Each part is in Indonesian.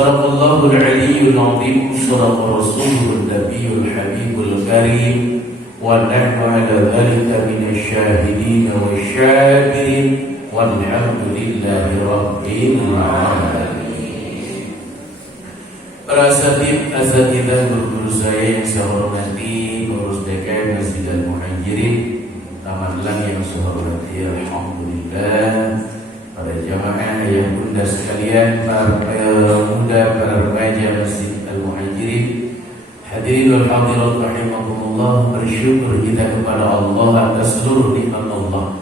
Sadaqallahul aliyyul azim, sadaqa rasulul nabiyul habibul karim, wa nahnu ala dhalika minasy syahidin wasyakirin, walhamdulillahi rabbil alamin. Para asatidzah guru saya yang saya hormati, pengurus DKM Masjid Al-Muhajirin Taman Lang yang saya hormati, alhamdulillah. Para jamaah yang bunda sekalian, para pemuda, para remaja Masjid Al-Muhajirin, hadirin wal hadirat rahimakumullah, bersyukur kita kepada Allah atas seluruh nikmat Allah.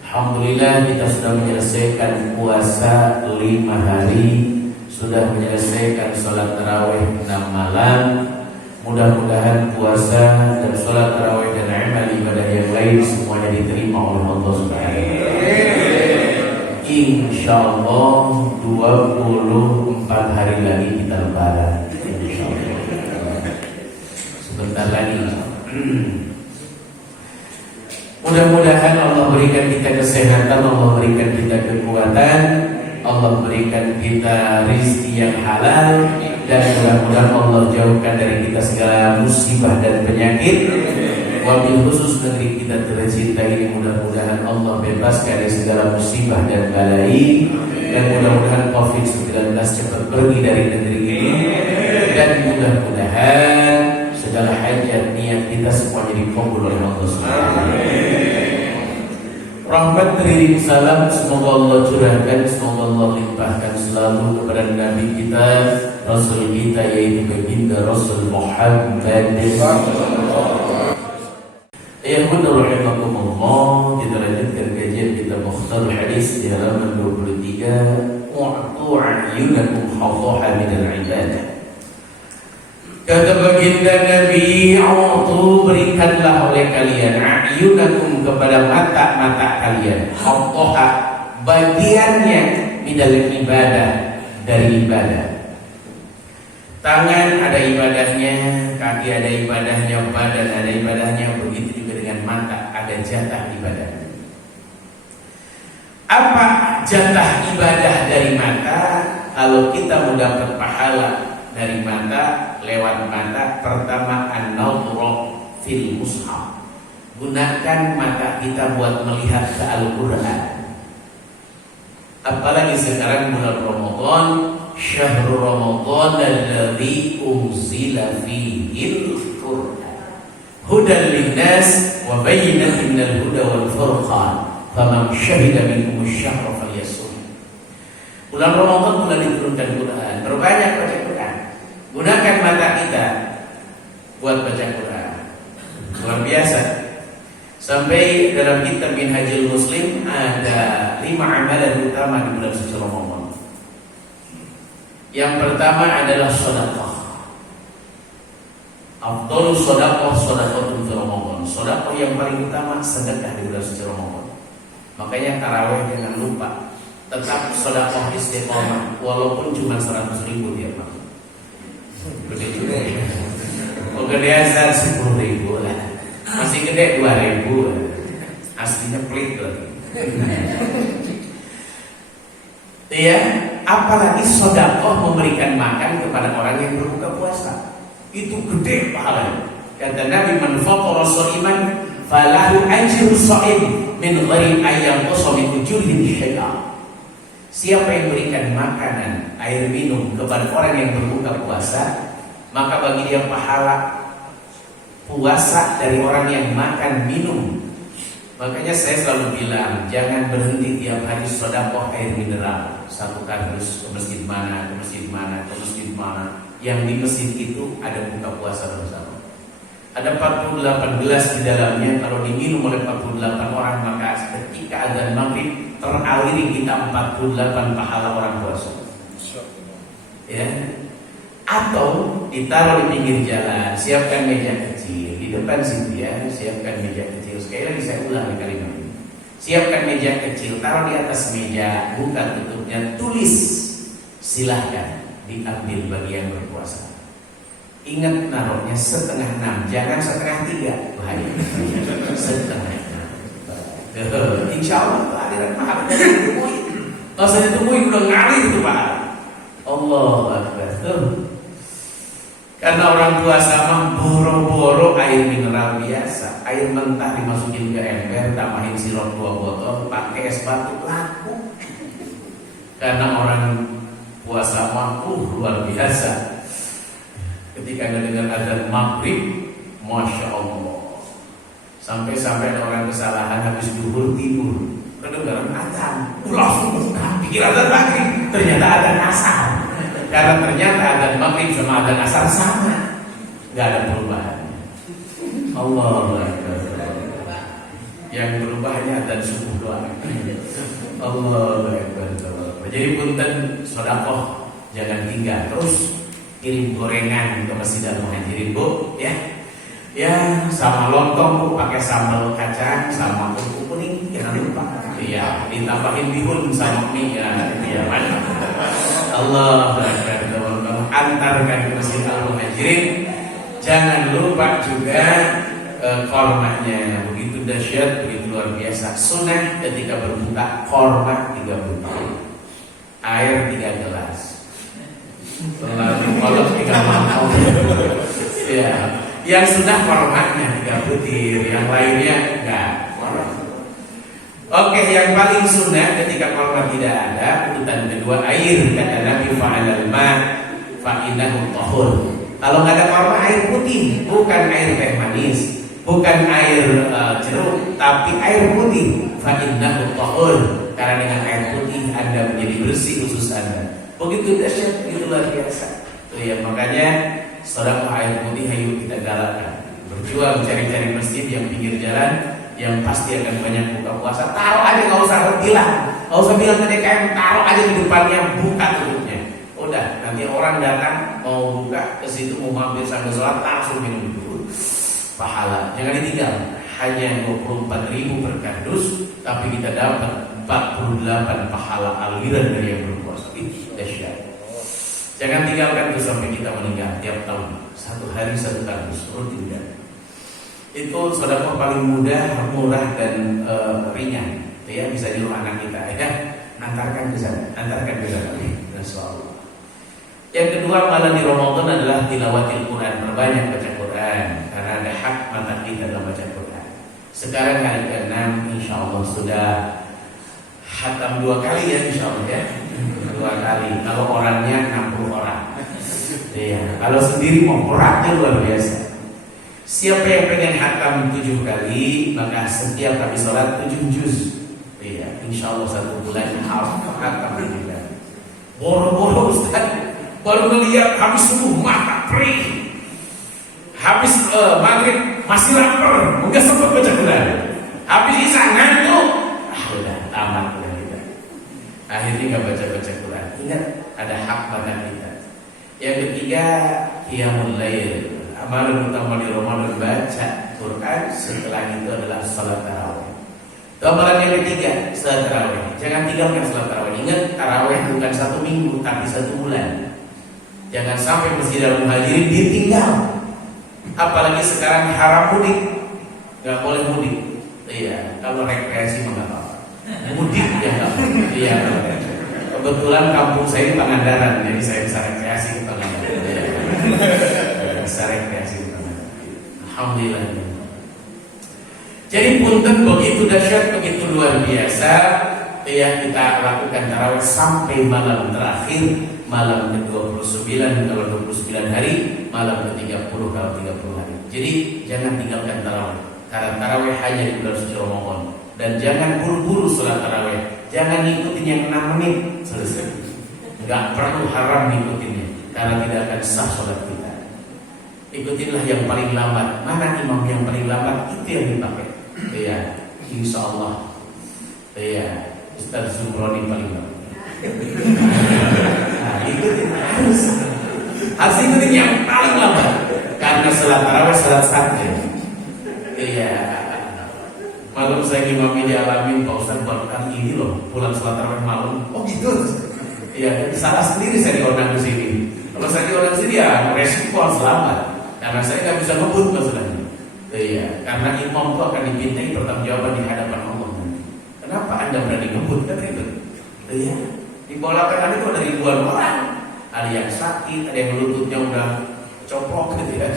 Alhamdulillah kita sudah menyelesaikan puasa 5 hari, sudah menyelesaikan sholat tarawih 6 malam. Mudah-mudahan puasa dan sholat tarawih dan amal ibadah yang lain semuanya diterima oleh Allah Subhanahu wa taala. Insyaallah 24 hari lagi kita lebaran. Insyaallah. Sebentar lagi. Mudah-mudahan Allah berikan kita kesehatan, Allah berikan kita kekuatan, Allah berikan kita rezeki yang halal, dan mudah-mudahan Allah jauhkan dari kita segala musibah dan penyakit. Wabil khusus negeri kita tercinta ini, mudah-mudahan Allah bebaskan dari segala musibah dan balai, dan mudah-mudahan COVID-19 cepat pergi dari negeri ini, dan mudah-mudahan segala hajat niat kita semuanya dikabul oleh Allah Subhanahu. Rahmat teriring salam semoga Allah curahkan, semoga Allah limpahkan selalu kepada Nabi kita, Rasul kita, yaitu baginda Rasul Muhammad. Ya rahimakumullah, kita lanjutkan kajian kita Mukhtarul Hadis di halaman 23. Wa'tu a'yunakum hawdaha minal ibadah. Kata baginda Nabi, "A'tu, berikanlah oleh kalian a'yunakum kepada mata-mata kalian, hawdaha, bagiannya minal ibadah, dari ibadah." Tangan ada ibadahnya, kaki ada ibadahnya, badan ada ibadahnya, begitu juga dengan mata ada jatah ibadah. Apa jatah ibadah dari mata? Kalau kita mau dapat pahala dari mata, lewat mata, pertama an-nadhru fil mushaf. Gunakan mata kita buat melihat ke Al-Quran. Apalagi sekarang bulan Ramadan, syahrul Ramadan alladzi unzila fihil Qur'an hudan linnas wa bayyinatin minal huda wal furqan faman syahida minkum asy-syahra falyasum. Bulan Ramadan bulan diturunkan Quran, berbanyak baca Quran. Gunakan mata kita buat baca Quran. Luar biasa. Sampai dalam kitab Minhajul Muslim ada 5 amalan utama di bulan suci Ramadan. Yang pertama adalah sedekah. Afdhalus sedekah sedekatun fi Ramadan. Sedekah yang paling utama sedekah di bulan suci Ramadan. Makanya tarawih jangan lupa, tetap sedekah istiqomah walaupun cuma 100.000 tiap malam. Gede juga ya. Oh, gede azan 10.000 lah. Masih gede 2.000. Aslinya pelit lagi. Ya, apalagi sedekah memberikan makan kepada orang yang berbuka puasa. Itu gede pahalanya. Kata Nabi, man faqara sha'iman falahu ajru sha'im min ghairi ayyan qasami ujurihi syai'a. Siapa yang berikan makanan, air minum kepada orang yang berbuka puasa, maka bagi dia pahala puasa dari orang yang makan minum. Makanya saya selalu bilang, jangan berhenti tiap hari sedekah air mineral. 1 kardus ke masjid mana, ke masjid mana, ke masjid mana. Yang di masjid itu ada buka puasa bersama. Ada 48 gelas di dalamnya. Kalau diminum oleh 48 orang, maka ketika azan maghrib teraliri kita 48 pahala orang puasa. Ya. Atau ditaruh di pinggir jalan, siapkan meja kecil di depan situ ya, siapkan meja kecil. Sekali lagi saya ulangi kalimat ini. Siapkan meja kecil, taruh di atas meja, buka tutupnya, tulis silahkan diambil bagi yang berpuasa. Ingat naruhnya setengah 6, jangan setengah 3, bahaya. Setengah 6. Insya Allah kehadiran pahala dari ditungguin. Kalau saya ditungguin udah ngalir itu pahala. Allahu Akbar. Tuh. Karena orang puasa mah boro-boro air mineral biasa, air mentah dimasukin ke ember, tambahin sirup 2 botol, pakai es batu laku. Karena orang puasa mah luar biasa. Ketika mendengar azan maghrib, masya Allah, sampai-sampai ada orang kesalahan habis duhur tidur, kedengaran azan, langsung buka, pikir azan maghrib, ternyata azan asar. Karena ternyata azan maghrib sama azan asar sama, nggak ada perubahan. Allahu Akbar. Yang berubah hanya azan subuh doang. Allahu Akbar. Jadi punten sedekah jangan tinggal, terus kirim gorengan ke Masjid Al-Muhajirin, Bu, ya. Ya, sama lontong Bu, pakai sambal kacang sama kerupuk kuning, jangan lupa. Iya, ditambahin bihun sama mie ya, itu ya, mantap. Allah Akbar. Antarkan ke Masjid Al-Muhajirin. Jangan lupa juga kormanya, begitu dahsyat, begitu luar biasa. Sunnah ketika berbuka korma 3 butir, air 3 gelas. Lalu kalau 3 mangkok. Ya, yang sudah kormanya 3 butir, yang lainnya enggak. Oke, yang paling sunnah ketika korma tidak ada, urutan kedua air, kata Nabi fa'alal ma' fa'inahu tahur. Kalau nggak ada korma, air putih, bukan air teh manis, bukan air jeruk, tapi air putih. Fa'innahu tahur. Karena dengan air putih Anda menjadi bersih khusus Anda. Begitu dahsyat, begitu luar biasa. Tuh ya, makanya sedekah air putih ayo kita galakkan. Berjuang cari-cari masjid yang pinggir jalan, yang pasti akan banyak buka puasa. Taruh aja, nggak usah bilang, nggak usah bilang ke DKM, taruh aja di depannya, buka tutupnya. Udah, nanti orang datang mau buka ke situ, mau mampir sambil sholat, langsung minum dulu. Pahala, jangan ditinggal. Hanya 24.000 per kardus, tapi kita dapat 48 pahala aliran dari yang berpuasa. Ih, dahsyat. Jangan tinggalkan itu sampai kita meninggal tiap tahun. 1 hari 1 kardus, rutin. Itu sedekah paling mudah, murah dan ringan. Ya, bisa nyuruh anak kita ya, antarkan ke sana, insyaallah. Yang kedua, malam di Ramadan adalah tilawatil Quran, berbanyak baca Quran karena ada hak mata kita dalam baca Quran. Sekarang hari ke-6 insyaallah sudah khatam 2 kali ya, insyaallah ya. 2 kali. Kalau orangnya 60 orang. Iya, kalau sendiri mau beratnya luar biasa. Siapa yang pengen khatam 7 kali, maka setiap habis sholat 7 juz. Iya, insya Allah 1 bulan harus khatam juga. Boro-boro Ustaz, baru melihat habis subuh mata perih, habis maghrib masih lapar, nggak sempat baca Quran. Habis isya ngantuk, udah tamat udah kita. Akhirnya nggak baca Quran. Ingat ada hak pada kita. Yang ketiga, qiyamul lail. Amalan utama di Ramadan baca Quran, setelah itu adalah salat tarawih. Amalan yang ketiga, salat tarawih. Jangan tinggalkan salat tarawih. Ingat, tarawih bukan 1 minggu tapi 1 bulan. Jangan sampai Masjid Al-Muhajirin ditinggal. Apalagi sekarang haram mudik, nggak boleh mudik. Iya, kalau rekreasi mah nggak apa-apa. Mudik ya nggak apa. Iya. Kebetulan kampung saya di Pangandaran, jadi saya bisa rekreasi di Pangandaran. Bisa rekreasi di Pangandaran. Alhamdulillah. Jadi punten begitu dahsyat, begitu luar biasa. Ya, kita lakukan tarawih sampai malam terakhir, malam ke-29 kalau 29 hari, malam ke-30 kalau 30 hari. Jadi jangan tinggalkan tarawih, karena tarawih hanya di bulan suci Ramadan. Dan jangan buru-buru sholat tarawih. Jangan ngikutin yang 6 menit selesai. Enggak perlu, haram ngikutinnya, karena tidak akan sah sholat kita. Ikutinlah yang paling lambat. Mana imam yang paling lambat, itu yang dipakai. Iya, insya Allah. Iya, Ustaz Zumroni paling lambat. Nah, ikutin harus ikutin yang paling lambat, karena sholat tarawih sholat santai. Iya. Malam saya imamnya dialamin, Pak Ustaz baru kali ini loh pulang sholat tarawih malam. Oh gitu. Iya, salah sendiri saya diundang ke sini. Kalau saya diundang ke sini ya resiko harus lambat, karena saya nggak bisa ngebut maksudnya. Iya, karena imam itu akan dimintai pertanggungjawaban di hadapan Allah nanti. Kenapa Anda berani ngebut? Kan ribet. Iya, di bawah lapangan itu ada ribuan orang. ada yang sakit, ada yang lututnya udah coplok gitu ya.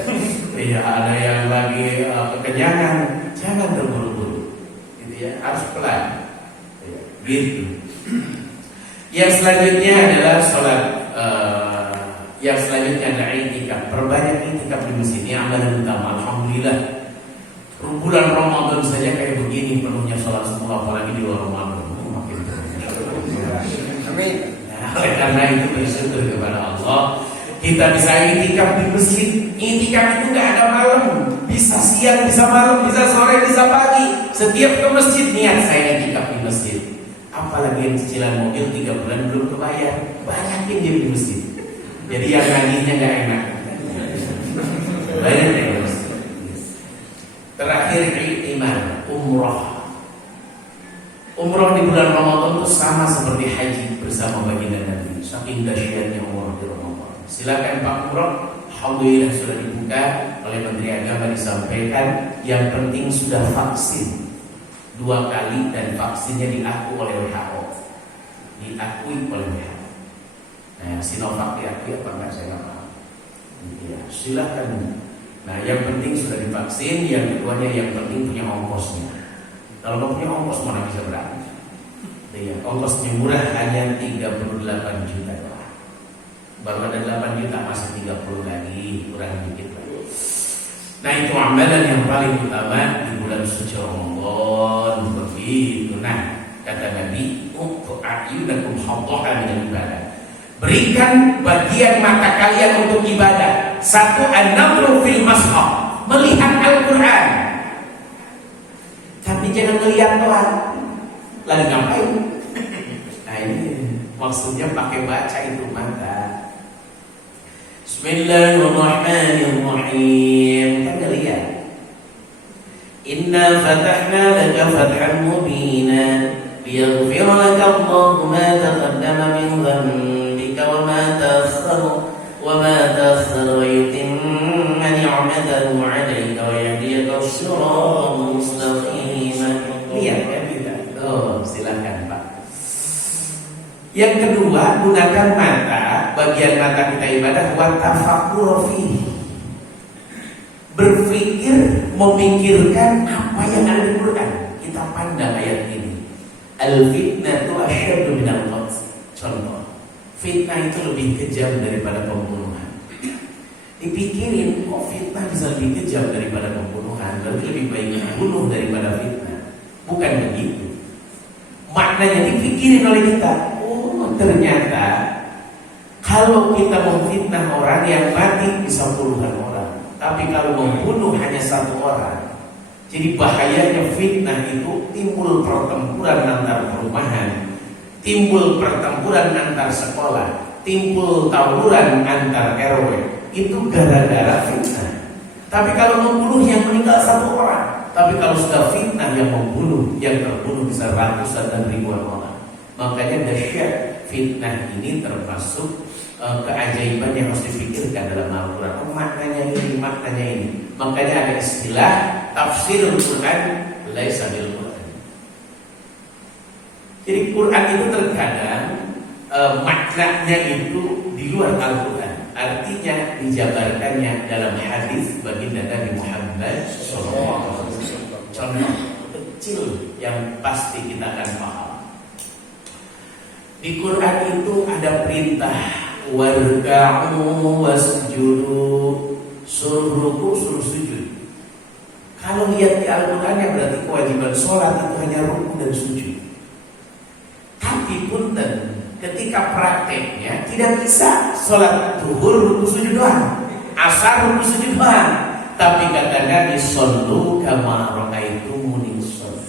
Iya, ada yang lagi kekenyangan, jangan terburu-buru, gitu ya, harus pelan, ya, gitu. Yang selanjutnya adalah sholat. Yang selanjutnya adalah i'tikaf. Perbanyak i'tikaf di masjid. Ini amalan utama. Alhamdulillah. Bulan Ramadan saja kayak begini penuhnya sholat semua, apalagi di luar Ramadan. Makin amin. Nah, oleh karena itu bersyukur kepada Allah, kita bisa i'tikaf di masjid. I'tikaf itu nggak ada malam, bisa siang, bisa malam, bisa sore, bisa pagi. Setiap ke masjid niat saya i'tikaf di masjid. Apalagi yang cicilan mobil 3 bulan belum kebayar, banyakin dia di masjid. Jadi yang nagihnya nggak enak. Banyak yang masjid. Terakhir iman, umroh. Umroh di bulan Ramadan itu sama seperti haji bersama baginda Nabi. Saking dahsyatnya umroh di Ramadan. Silakan Pak Umroh. Alhamdulillah sudah dibuka oleh Menteri Agama, disampaikan yang penting sudah vaksin 2 kali dan vaksinnya diakui oleh WHO. Diakui oleh WHO. Nah, Sinovac diakui apa enggak saya nggak paham. Ya, silakan. Nah, yang penting sudah divaksin, yang keduanya yang penting punya ongkosnya. Kalau nggak punya ongkos mana bisa berani? Ya, ongkosnya murah, hanya 38 juta doang. Baru ada 8 juta, masih 30 lagi, kurang dikit lagi. Nah, itu amalan yang paling utama di bulan suci Ramadan, begitu. Nah, kata Nabi, "Ayunakum haddaha min ibadah." Berikan bagian mata kalian untuk ibadah. Satu, an-nadru fil mashaf, melihat Al-Qur'an. Tapi jangan melihat doang. Lalu ngapain? Nah, ini maksudnya pakai baca itu mata. Bismillahirrahmanirrahim. Kan gak lihat. Inna fatahna laka fathan mubina liyaghfir laka Allahu ma taqaddama min dhanbika wa ma ta'akhkhara wa yutimma ni'matahu 'alayka wa yahdiyaka siratan mustaqima. Lihat kan kita. Oh, silakan Pak. Yang kedua, gunakan mata, bagian mata kita ibadah, wa tafakkur fihi. Berpikir, memikirkan apa yang ada di Quran. Kita pandang ayat ini. Al-fitnatu asyaddu minal qatl. Contoh, fitnah itu lebih kejam daripada pembunuhan. Dipikirin, kok fitnah bisa lebih kejam daripada pembunuhan? Berarti lebih baik dibunuh daripada fitnah. Bukan begitu. Maknanya dipikirin oleh kita. Ternyata kalau kita memfitnah orang, yang mati bisa puluhan orang, tapi kalau membunuh hanya 1 orang. Jadi bahayanya fitnah itu timbul pertempuran antar perumahan, timbul pertempuran antar sekolah, timbul tawuran antar RW. Itu gara-gara fitnah. Tapi kalau membunuh yang meninggal 1 orang, tapi kalau sudah fitnah yang membunuh, yang terbunuh bisa ratusan dan ribuan orang. Makanya dahsyat fitnah ini termasuk keajaiban yang harus dipikirkan dalam Al-Quran. Maknanya ini, maknanya ini. Makanya ada istilah tafsirul Quran laisa bil Quran. Jadi Quran itu terkadang maknanya itu di luar Al-Quran. Artinya dijabarkannya dalam hadis baginda Nabi Muhammad SAW. Contoh kecil yang pasti kita akan paham. Di Quran itu ada perintah warka'u wasjudu, suruh ruku, suruh sujud. Kalau lihat di Al-Quran ya berarti kewajiban sholat itu hanya ruku dan sujud. Tapi punten, ketika prakteknya tidak bisa sholat zuhur ruku sujud doang, asar ruku sujud doang. Tapi kata Nabi, shollu kama ra'aitumuni sholli.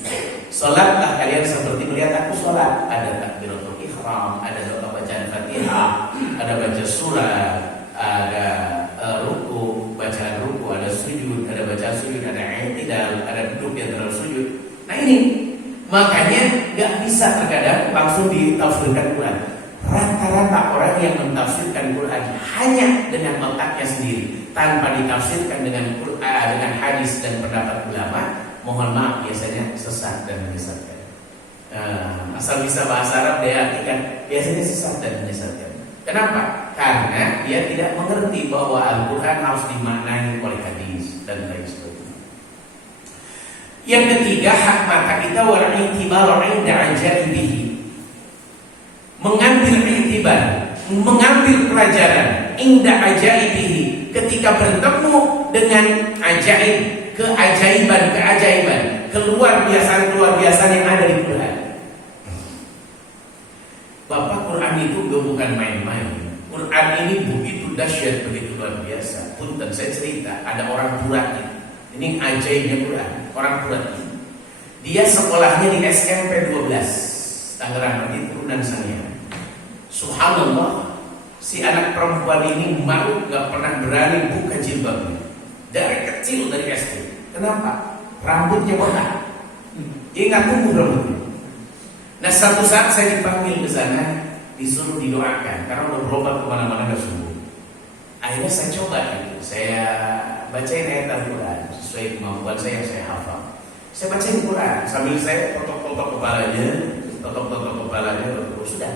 Sholatlah kalian seperti melihat aku sholat. Ada takbiratul ihram, ada doa bacaan Fatihah, ada baca surah, ada ruku, bacaan ruku, ada sujud, ada bacaan sujud, ada i'tidal, ada duduk di antara sujud. Nah ini makanya nggak bisa terkadang langsung ditafsirkan Quran. Rata-rata orang yang mentafsirkan Quran hanya dengan otaknya sendiri, tanpa ditafsirkan dengan Quran, dengan hadis dan pendapat ulama, mohon maaf biasanya sesat dan menyesatkan. Asal bisa bahasa Arab dia artikan biasanya sesat dan menyesatkan. Kenapa? karena dia tidak mengerti bahwa Al-Quran harus dimaknai oleh hadis dan lain sebagainya. Yang ketiga, hak mata kita wal-i'tibar 'inda ajaibihi. Mengambil pelajaran inda ajaibihi, ketika bertemu dengan ajaib, keajaiban, keluar biasaan yang ada di Quran. Bapak, Quran itu bukan main-main. Quran ini begitu dahsyat, begitu luar biasa. Punten saya cerita, ada orang Turaki. Ini ajaibnya Quran, orang Turaki. Dia sekolahnya di SMP 12 Tangerang, di turunan saya. Subhanallah, si anak perempuan ini malu, gak pernah berani buka jilbabnya dari kecil, dari SD. Kenapa? Rambutnya botak, dia nggak tumbuh rambutnya. Nah, satu saat saya dipanggil ke sana, disuruh didoakan karena udah berobat kemana-mana gak sembuh. Akhirnya saya coba itu, saya bacain ayat Al-Quran sesuai kemampuan saya yang saya hafal. Saya bacain Quran sambil saya totok kepalanya, sudah.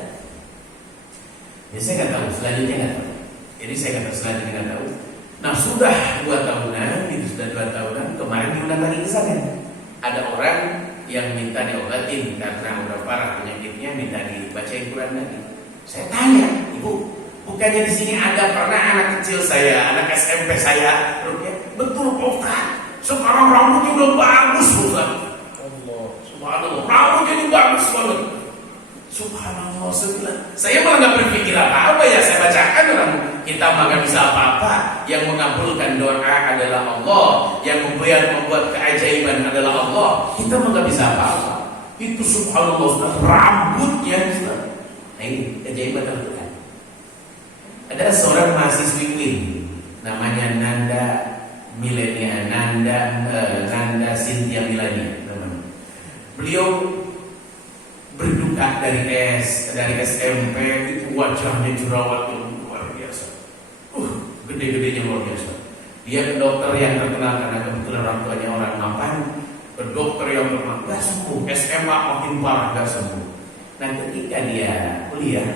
Ya, saya nggak tahu, selanjutnya nggak tahu. Jadi saya nggak tahu, selanjutnya nggak tahu. Nah, sudah 2 tahunan, kemarin diundang lagi ke sana. Ada orang yang minta diobatin karena udah parah penyakitnya, minta dibacain Quran lagi. Saya tanya, Ibu, bukannya di sini ada pernah anak kecil saya, anak SMP saya, betul Ustaz. Sekarang rambutnya udah bagus, Ustaz. Subhanallah, rambutnya ini bagus banget. Subhanallah, saya malah nggak berpikir apa-apa ya, saya bacakan orang kita mah nggak bisa apa-apa. Yang mengabulkan doa adalah Allah, yang membuat keajaiban adalah Allah. Kita mah nggak bisa apa-apa. Itu subhanallah, rambutnya. Nah, ini keajaiban Al-Quran. Ada seorang mahasiswi UIN, namanya Nanda Cynthia Milania. Beliau berduka dari SMP, itu wajahnya jerawat yang luar biasa, gede-gedenya luar biasa. Dia ke dokter yang terkenal karena kebetulan orang tuanya orang mapan, ke dokter yang terkenal, gak sembuh. SMA makin parah, gak sembuh. Nah, ketika dia kuliah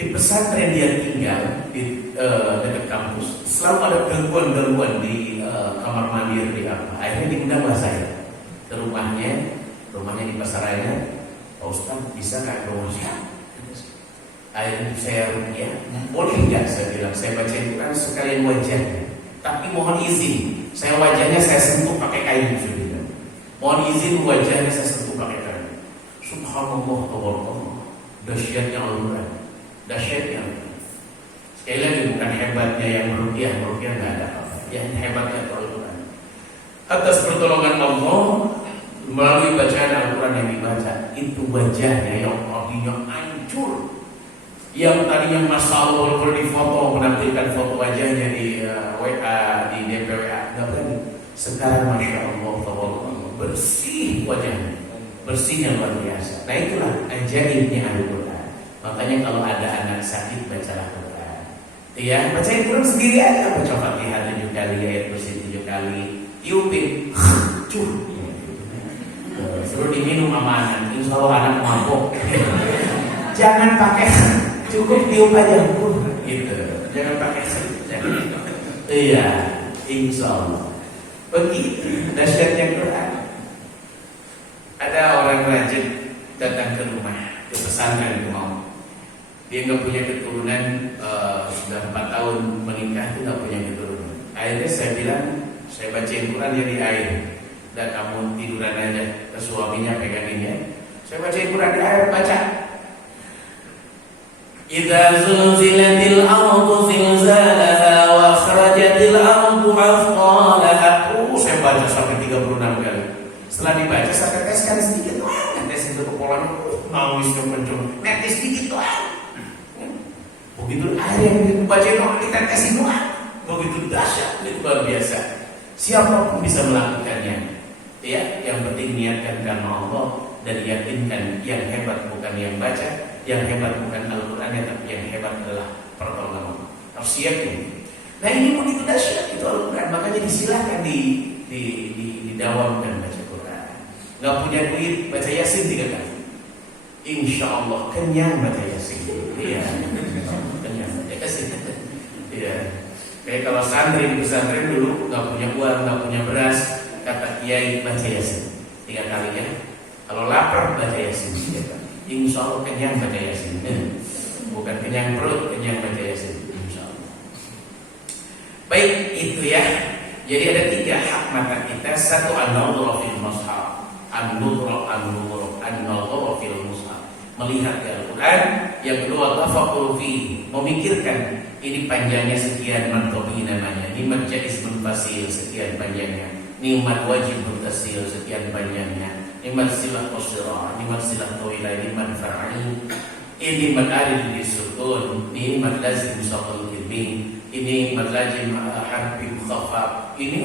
di pesantren dia tinggal di dekat kampus, selalu ada gangguan di kamar mandi di apa. Akhirnya diundanglah saya ke rumahnya di Pasaraya. Pak Ustaz, bisa nggak ke rumah saya? Akhirnya saya rukyah. Boleh nggak? Saya bilang, saya bacain Quran sekalian wajahnya, tapi mohon izin, wajahnya saya sentuh pakai kain. Mohon izin wajahnya saya sentuh pakai kain. Subhanallah, tabarakallah, dahsyatnya Al-Quran, dahsyatnya. Sekali lagi, bukan hebatnya yang merukyah nggak ada apa. Yang hebatnya Al-Quran. Atas pertolongan Allah melalui bacaan Al-Quran yang dibaca, itu wajahnya yang tadinya hancur, yang tadinya masalah kalau difoto, menampilkan foto wajahnya di WA, di DPWA, nggak berani. Sekarang masya Allah, bersih wajahnya, bersihnya luar biasa. Nah, itulah ajaibnya Al-Quran. Makanya kalau ada anak sakit, bacalah Quran. Ya, bacain Quran sendiri aja, baca Fatihah 7 kali, ayat kursi 7 kali, tiupin, suruh diminum amanah, insya Allah anak mabok. Jangan pakai, cukup tiup aja, gitu. Jangan pakai, iya, insya Allah. Begitu dahsyatnya Quran. Ada orang rajin datang ke rumah, ke pesantren itu mau. Dia nggak punya keturunan, sudah 4 tahun menikah itu nggak punya keturunan. Akhirnya saya bilang, saya bacain Quran dia di air, dan kamu tiduran aja, ke suaminya pegangin ya. Saya bacain Quran di air, baca. Idza zulzilatil ardu zilzalaha wa akhrajatil ardu athqalaha. Saya baca sampai 36 kali. Setelah dibaca saya teteskan sedikit, netes itu kepalanya, nangis kemencung, netes sedikit doang. Begitu air yang dibaca doang, ditetesin doang. Begitu dahsyat, itu luar biasa. Siapapun bisa melakukannya. Ya, yang penting niatkan karena Allah dan yakinkan yang hebat bukan yang baca, yang hebat bukan Al-Quran, tapi yang hebat adalah pertolongan Allah. Harus yakin. Nah, ini begitu dahsyat itu Al-Quran, makanya disilahkan didawamkan baca Quran. Nggak punya duit, baca Yasin 3 kali. Insya Allah kenyang baca Yasin. Iya. Kenyang. Ya kasih. Iya. Kayak kalau santri di pesantren dulu nggak punya uang, nggak punya beras, kata kiai baca yasin 3 kali ya. Kalau lapar baca yasin. Insya Allah kenyang baca yasin. Bukan kenyang perut, kenyang baca yasin. Insya Allah. Baik itu ya. Jadi ada 3 hak mata kita. Satu an-nadhru fil mushaf, an-nadhru fil mushaf, melihat Al-Quran. Yang kedua tafakkur fi, memikirkan ini panjangnya sekian, mantobi namanya, nikmat jais munfasil sekian panjangnya, nikmat wajib muntasil sekian panjangnya, nikmat silah qasira, nikmat silah tawilah, nikmat far'i, ini nikmat aril disukun, nikmat lazim musaqal kilmi, ini nikmat lazim harfi mukhafaf. Ini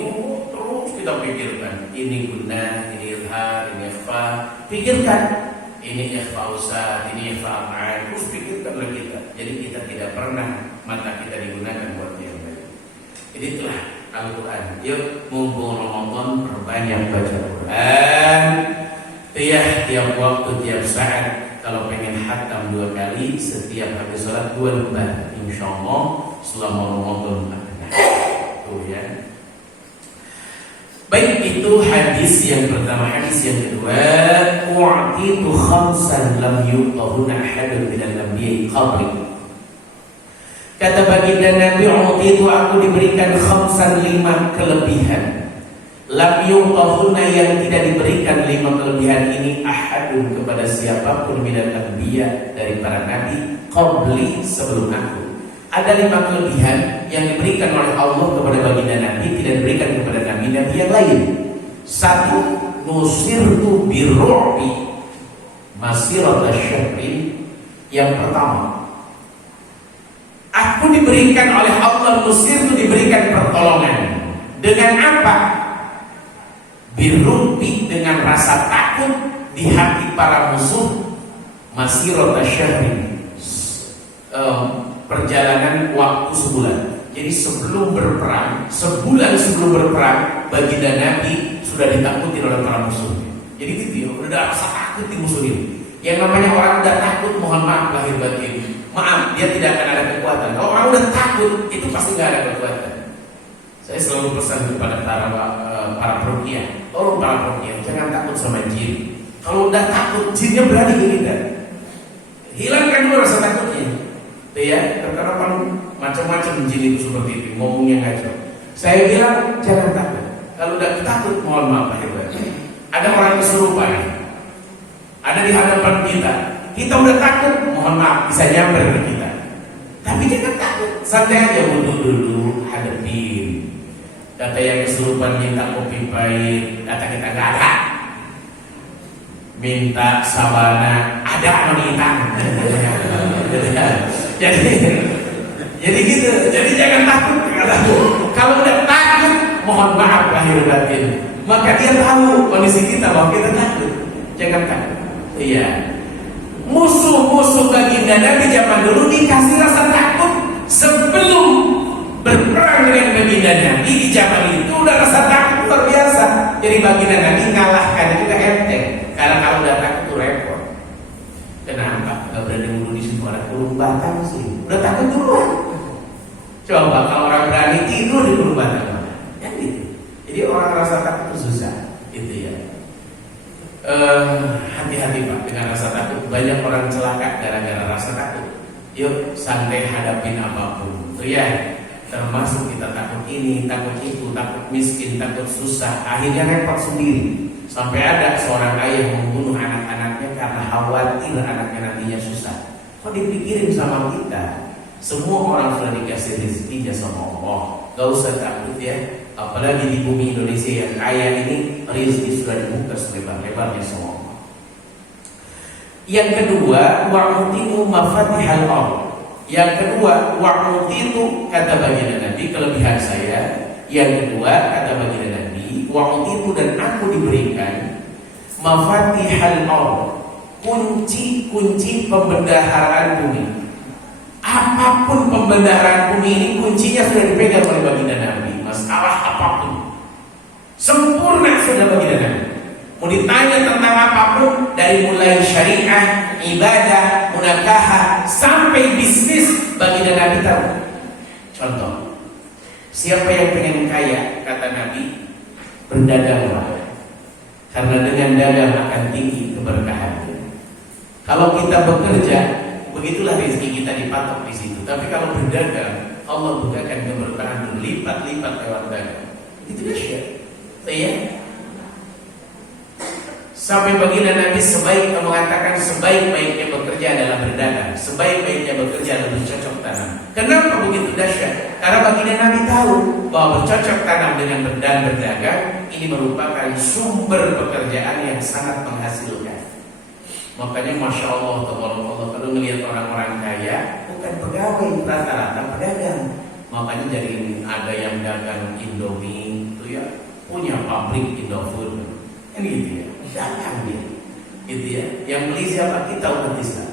terus kita pikirkan. Ini guna, ini ilhar, ini ikhfa. Pikirkan. Ini ikhfa usad, ini ikhfa am'an. Terus pikirkanlah kita. Jadi kita tidak pernah mata kita digunakan buat yang baik. Jadi itulah Al-Quran. Yuk, mumpung Ramadan, perbanyak baca Al-Quran. Tiap waktu, tiap saat. Kalau pengen khatam 2 kali, setiap habis sholat 2 lembar. Insya Allah selama Ramadan. Tuh ya. Baik, itu hadis yang pertama. Hadis yang kedua, u'titu khamsan lam yu'tahuna ahadun minal anbiya'i qabli. Kata baginda Nabi, u'titu, aku diberikan khamsan 5 kelebihan. Lam yu'tahuna, yang tidak diberikan 5 kelebihan ini ahadun kepada siapapun minal anbiya, dari para nabi, qabli, sebelum aku. Ada 5 kelebihan yang diberikan oleh Allah kepada baginda Nabi, tidak diberikan kepada nabi-nabi yang lain. 1, nusirtu birru'bi masirata syahrin. Yang pertama, aku diberikan oleh Allah, nusirtu, diberikan pertolongan. Dengan apa? Birru'bi, dengan rasa takut di hati para musuh, masirata syahrin, perjalanan waktu sebulan. Jadi sebelum berperang, sebulan sebelum berperang, baginda Nabi sudah ditakuti oleh para musuh. Jadi gitu ya, udah rasa takut di musuh ini. Yang namanya orang udah takut, mohon maaf lahir batin, maaf, dia tidak akan ada kekuatan. Kalau orang udah takut, itu pasti nggak ada kekuatan. Saya selalu pesan kepada para peruqyah, tolong para peruqyah jangan takut sama jin. Kalau udah takut, jinnya berani ke kita. Hilangkan dulu rasa takutnya. Ya, terkadang macam-macam jin itu seperti itu, ngomongnya ngaco. Saya bilang jangan takut. Kalau udah takut, mohon maaf lahir batin. Ada orang kesurupan, ada di hadapan kita. Kita udah takut, mohon maaf, bisa nyamper ke kita. Tapi jangan takut, santai aja, wudhu dulu, hadapin. Kata yang kesurupan minta kopi pahit, kata kita nggak ada. Minta sabana, ada wanita. Jadi gitu. Jadi jangan takut. Kalau udah takut, mohon maaf lahir batin. Maka dia tahu kondisi kita bahwa kita takut. Jangan takut. Iya. Musuh-musuh baginda Nabi zaman dulu dikasih rasa takut sebelum berperang dengan baginda Nabi di zaman itu udah rasa takut luar biasa. Jadi baginda Nabi ngalahkan itu udah enteng. Karena kalau udah takut itu repot. Kenapa? Gak berani dulu di situ ada kurung batang sih. Udah takut duluan. Coba kalau orang berani tidur di kurung batang, ya gitu. Jadi orang rasa takut itu susah, gitu ya. Hati-hati Pak dengan rasa takut. Banyak orang celaka gara-gara rasa takut. Yuk santai hadapin apapun. Tuh ya. Termasuk kita takut ini, takut itu, takut miskin, takut susah. Akhirnya repot sendiri. Sampai ada seorang ayah membunuh anak-anaknya karena khawatir anaknya nantinya susah. Kok dipikirin sama kita? Semua orang sudah dikasih rezekinya sama Allah. Gak usah takut ya. Apalagi di bumi Indonesia yang kaya ini, rezeki sudah dibuka selebar-lebarnya sama Allah. Yang kedua, wa'utimu mafatihal ardh. Yang kedua, wa'utitu, kata baginda Nabi, kelebihan saya. Yang kedua, kata baginda Nabi, wa'utitu, dan aku diberikan mafatihal ardh, kunci-kunci pembendaharaan bumi. Apapun pembendaharaan bumi ini, kuncinya sudah dipegang oleh baginda Nabi. Masalah apapun sempurna sudah baginda Nabi. Mau ditanya tentang apapun, dari mulai syariah, ibadah, munakahah, sampai Baginda Nabi tahu. Contoh, siapa yang pengen kaya, kata Nabi, berdaganglah. Karena dengan dagang akan tinggi keberkahannya. Kalau kita bekerja, begitulah rezeki kita dipatok di situ. Tapi kalau berdagang, Allah bukakan keberkahan berlipat-lipat lewat dagang. Itu dahsyat. Ya. Sampai baginda Nabi mengatakan sebaik-baiknya bekerja adalah berdagang, sebaik-baiknya bekerja adalah bercocok tanam. Kenapa begitu dahsyat? Karena baginda Nabi tahu bahwa bercocok tanam dengan berdagang ini merupakan sumber pekerjaan yang sangat menghasilkan. Makanya masya Allah, kalau melihat orang-orang kaya bukan pegawai, rata-rata pedagang. Makanya jadi ada yang dagang Indomie, itu ya punya pabrik Indofood, ini gitu ya. Dagang dia, gitu ya. Yang beli siapa? Kita umat Islam,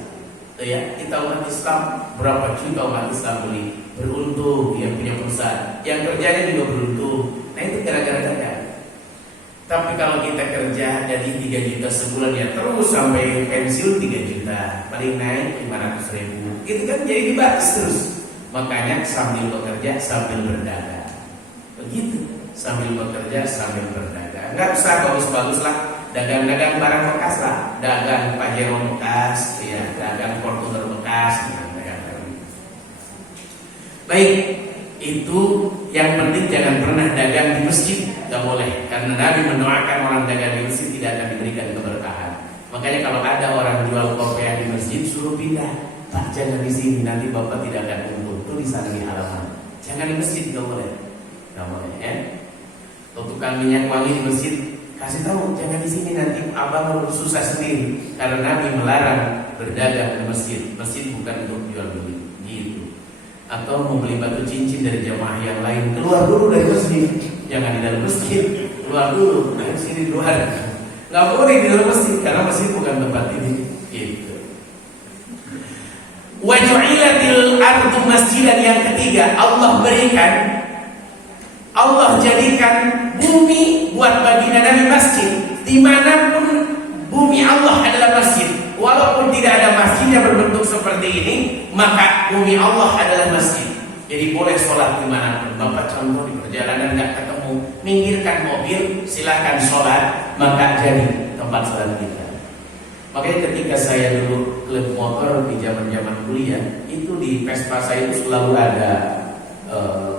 ya. Kita umat Islam, berapa juta umat Islam beli, beruntung yang punya perusahaan, yang kerjanya juga beruntung. Nah itu gara-gara dagang. Tapi kalau kita kerja dari 3 juta sebulan ya terus sampai pensiun 3 juta, paling naik 500.000, itu kan jadi dibahas terus. Makanya sambil bekerja sambil berdagang, begitu. Sambil bekerja sambil berdagang, nggak usah bagus-bagus lah. Dagang-dagang barang bekas lah, dagang Pajero bekas, ya, dagang Fortuner bekas, dagang. Baik, itu yang penting jangan pernah dagang di masjid, nggak boleh. Karena Nabi mendoakan orang dagang di masjid tidak akan diberikan keberkahan. Makanya kalau ada orang jual kopiah di masjid, suruh pindah. Pak, jangan di sini, nanti bapak tidak akan untung. Itu di sana di halaman. Jangan di masjid, nggak boleh, nggak boleh. Ya. Tukang minyak wangi di masjid, kasih tahu jangan di sini, nanti abang harus susah sendiri. Karena Nabi melarang berdagang di masjid. Masjid bukan untuk jual beli, gitu. Atau mau beli batu cincin dari jamaah yang lain, keluar dulu dari masjid. Jangan di dalam masjid, keluar dulu dari sini luar. Nggak boleh di dalam masjid karena masjid bukan tempat ini. Gitu. Wa ju'ilatil ardu masjidan, yang ketiga, Allah jadikan bumi buat baginda Nabi masjid. Dimanapun bumi Allah adalah masjid. Walaupun tidak ada masjid yang berbentuk seperti ini, maka bumi Allah adalah masjid. Jadi boleh sholat dimanapun. Bapak contoh di perjalanan nggak ketemu, minggirkan mobil, silahkan sholat, maka jadi tempat sholat kita. Makanya ketika saya dulu klub motor di zaman kuliah, itu di Vespa saya itu selalu ada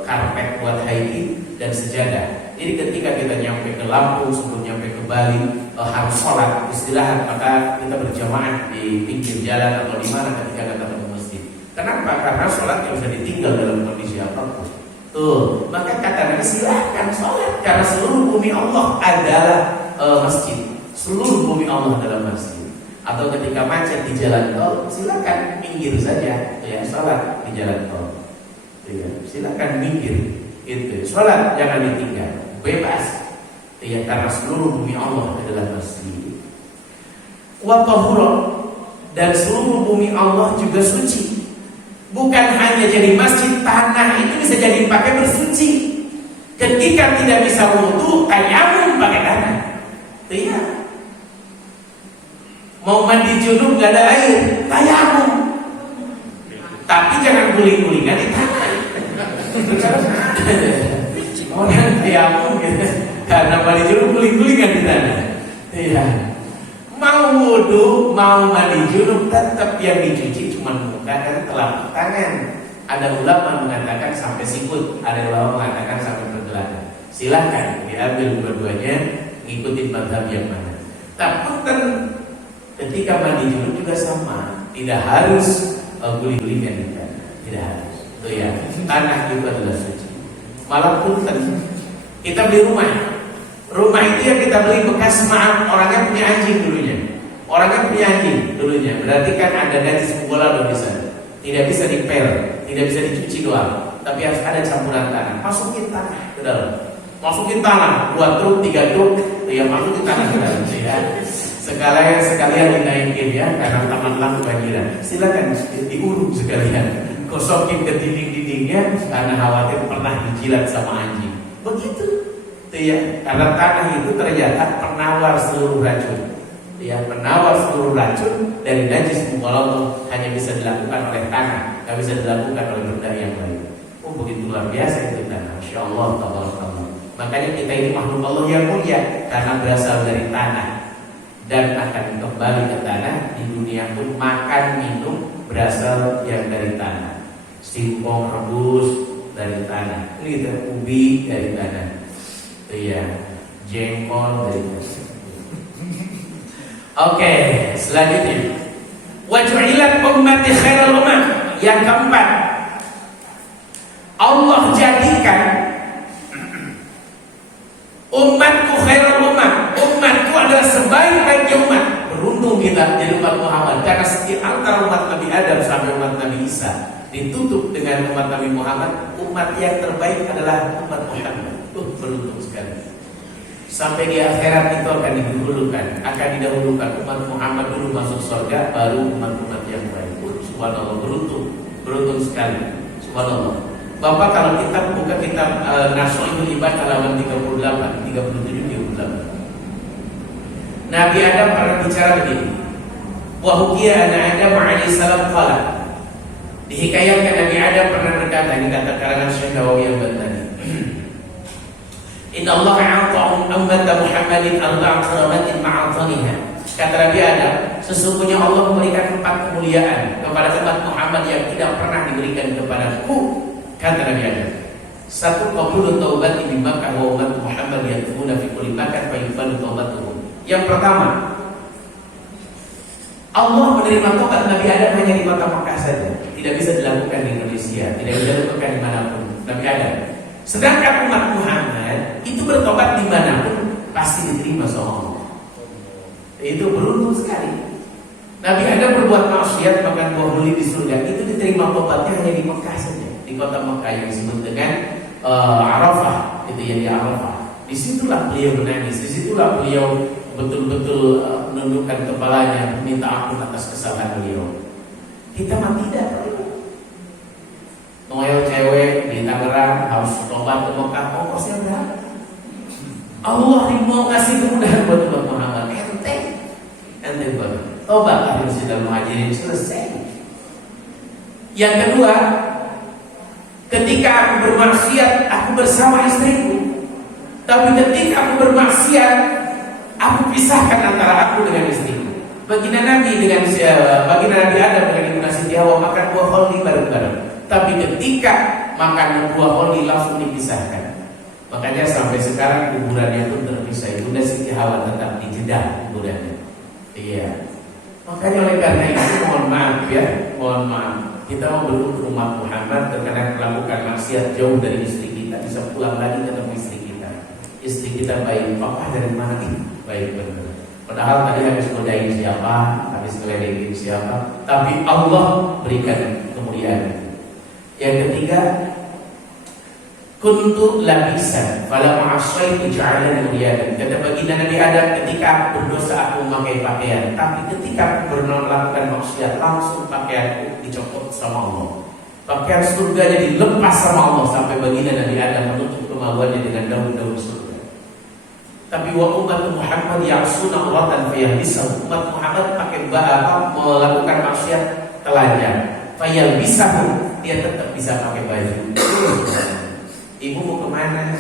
karpet buat hiking dan sejadah. Jadi ketika kita nyampe ke Lampung, sebelum nyampe ke Bali, harus sholat istirahat, maka kita berjamaah di pinggir jalan atau di mana ketika kita ketemu masjid. Kenapa? Karena sholat yang bisa ditinggal dalam kondisi apapun. Tuh, maka kata Nabi silahkan sholat, karena seluruh bumi Allah adalah masjid. Seluruh bumi Allah adalah masjid. Atau ketika macet di jalan tol, silakan minggir saja, ya sholat di jalan tol. Ya, silakan minggir, itu sholat jangan ditinggal, bebas. Ya, karena seluruh bumi Allah adalah masjid. Wa tahura, dan seluruh bumi Allah juga suci. Bukan hanya jadi masjid, tanah itu bisa jadi pakai bersuci. Ketika tidak bisa wudu, tayamum pakai tanah. Iya. Mau mandi junub gak ada air, tayamum. Tapi jangan guling-gulingan di tanah. Orang tayamum gitu. Karena mandi junub guling-gulingan di tanah. Iya. Mau wudu, mau mandi junub, tetap yang dicuci cuma muka dan telapak tangan. Ada ulama mengatakan sampai sikut, ada ulama mengatakan sampai pergelangan. Silakan diambil dua-duanya, ngikutin mazhab yang mana. Tapi ketika mandi junub juga sama, tidak harus guling-gulingan di tanah, tidak harus. Itu ya, tanah juga adalah suci. Malah punten, kita beli rumah itu yang kita beli bekas, maaf, orangnya punya anjing dulunya. Orangnya punya anjing dulunya, berarti kan ada najis bola di sana. Tidak bisa dipel, tidak bisa dicuci doang, tapi harus ada campuran tanah. Masukin tanah ke dalam, masukin tanah 2 truk, 3 truk, ya masukin tanah ke dalam. Ya. Sekalian dinaikin ya, karena taman lang kebanjiran. Silakan diuruk sekalian, kosokin ke dinding-dindingnya karena khawatir pernah dijilat sama anjing. Begitu, ya, karena tanah itu ternyata penawar seluruh racun. Ya, penawar seluruh racun dari najis mughalladhah hanya bisa dilakukan oleh tanah, nggak bisa dilakukan oleh benda yang lain. Oh, begitu luar biasa itu tanah. Masya Allah, tabarakallah. Makanya kita ini makhluk Allah yang mulia karena berasal dari tanah dan akan kembali ke tanah. Di dunia pun makan minum berasal yang dari tanah. Singkong rebus dari tanah. Ini kita ubi dari tanah. Iya, jengkol dari tanah. Oke, selanjutnya waj'ilat ummati khairal ummah. Yang keempat, Allah jadikan umatku khairal ummah. Umatku adalah sebaik-baiknya umat. Beruntung kita jadi umat Muhammad, karena setiap antara umat Nabi Adam sampai umat Nabi Isa ditutup dengan umat Nabi Muhammad. Umat yang terbaik adalah umat Muhammad. Beruntung sekali. Sampai di akhirat itu akan didahulukan umat Muhammad dulu masuk surga, baru umat-umat yang lain. Subhanallah, beruntung sekali. Subhanallah. Bapak kalau kita buka kitab Nash'ul Ibad halaman 38, 37, 38. Nabi Adam pernah bicara begini. Wa hukiya anna Adam alaihi salam qala. Dihikayatkan Nabi Adam pernah berkata, ini kata karangan Syekh Nawawi Al-Baghdadi. Inna Allah a'ta'um ummata Muhammadin arba'a karamatin ma'ataniha. Kata Nabi Adam, sesungguhnya Allah memberikan 4 kemuliaan kepada umat Muhammad yang tidak pernah diberikan kepadaku. Kata Nabi Adam, 1, qabulu taubati bi Makkah wa umat Muhammad yatubuna fi kulli makan fa yuqbalu taubatuhum. Yang pertama, Allah menerima tobat Nabi Adam hanya di Makkah saja. Tidak bisa dilakukan di Indonesia, tidak bisa dilakukan dimanapun. Nabi Adam. Sedangkan umat Muhammad itu bertobat dimanapun pasti diterima sama Allah. Itu beruntung sekali. Nabi Adam berbuat maksiat makan buah beli di surga, itu diterima tobatnya hanya di Mekah saja, di kota Mekah yang disebut dengan Arafah, itu yang di Arafah. Disitulah beliau menangis, disitulah beliau betul-betul menundukkan kepalanya, meminta ampun atas kesalahan beliau. Kita mah tidak. Noel cewek di Tangerang harus tobat ke Mekah, ongkosnya berapa? Allah mau ngasih kemudahan buat umat Muhammad. Ente banget. Tobat harus sudah Muhajirin selesai. Yang kedua, ketika aku bermaksiat, aku bersama istriku. Tapi ketika aku bermaksiat, aku pisahkan antara aku dengan istriku. Baginda Nabi Adam dengan Ibu Siti Hawa makan buah khuldi bareng-bareng. Tapi ketika makan buah khuldi langsung dipisahkan. Makanya sampai sekarang kuburannya pun terpisah. Ibu Siti Hawa tetap di Jeddah kuburannya. Iya. Makanya oleh karena itu mohon maaf ya, mohon maaf. Kita mau beruntung umat Muhammad terkadang melakukan maksiat jauh dari istri kita, bisa pulang lagi ketemu istri kita. Istri kita baik, papa dari mana ini? Baik benar. Padahal tadi habis godain siapa, habis ngeledekin siapa, tapi Allah berikan kemuliaan. Yang ketiga, kuntu labisan fala ma'asaitu ja'alani muliadan. Kata baginda Nabi Adam, ketika aku berdosa aku memakai pakaian, tapi ketika aku melakukan maksiat langsung pakaianku dicopot sama Allah. Pakaian surganya dilepas sama Allah sampai baginda Nabi Adam menutup kemaluannya dengan daun-daun surga. Tapi wa umat Muhammad ya'suna uratan fayahbisahu. Umat Muhammad pakai melakukan maksiat telanjang, fayahbisahu, dia tetap bisa pakai baju. Ibu mau kemana?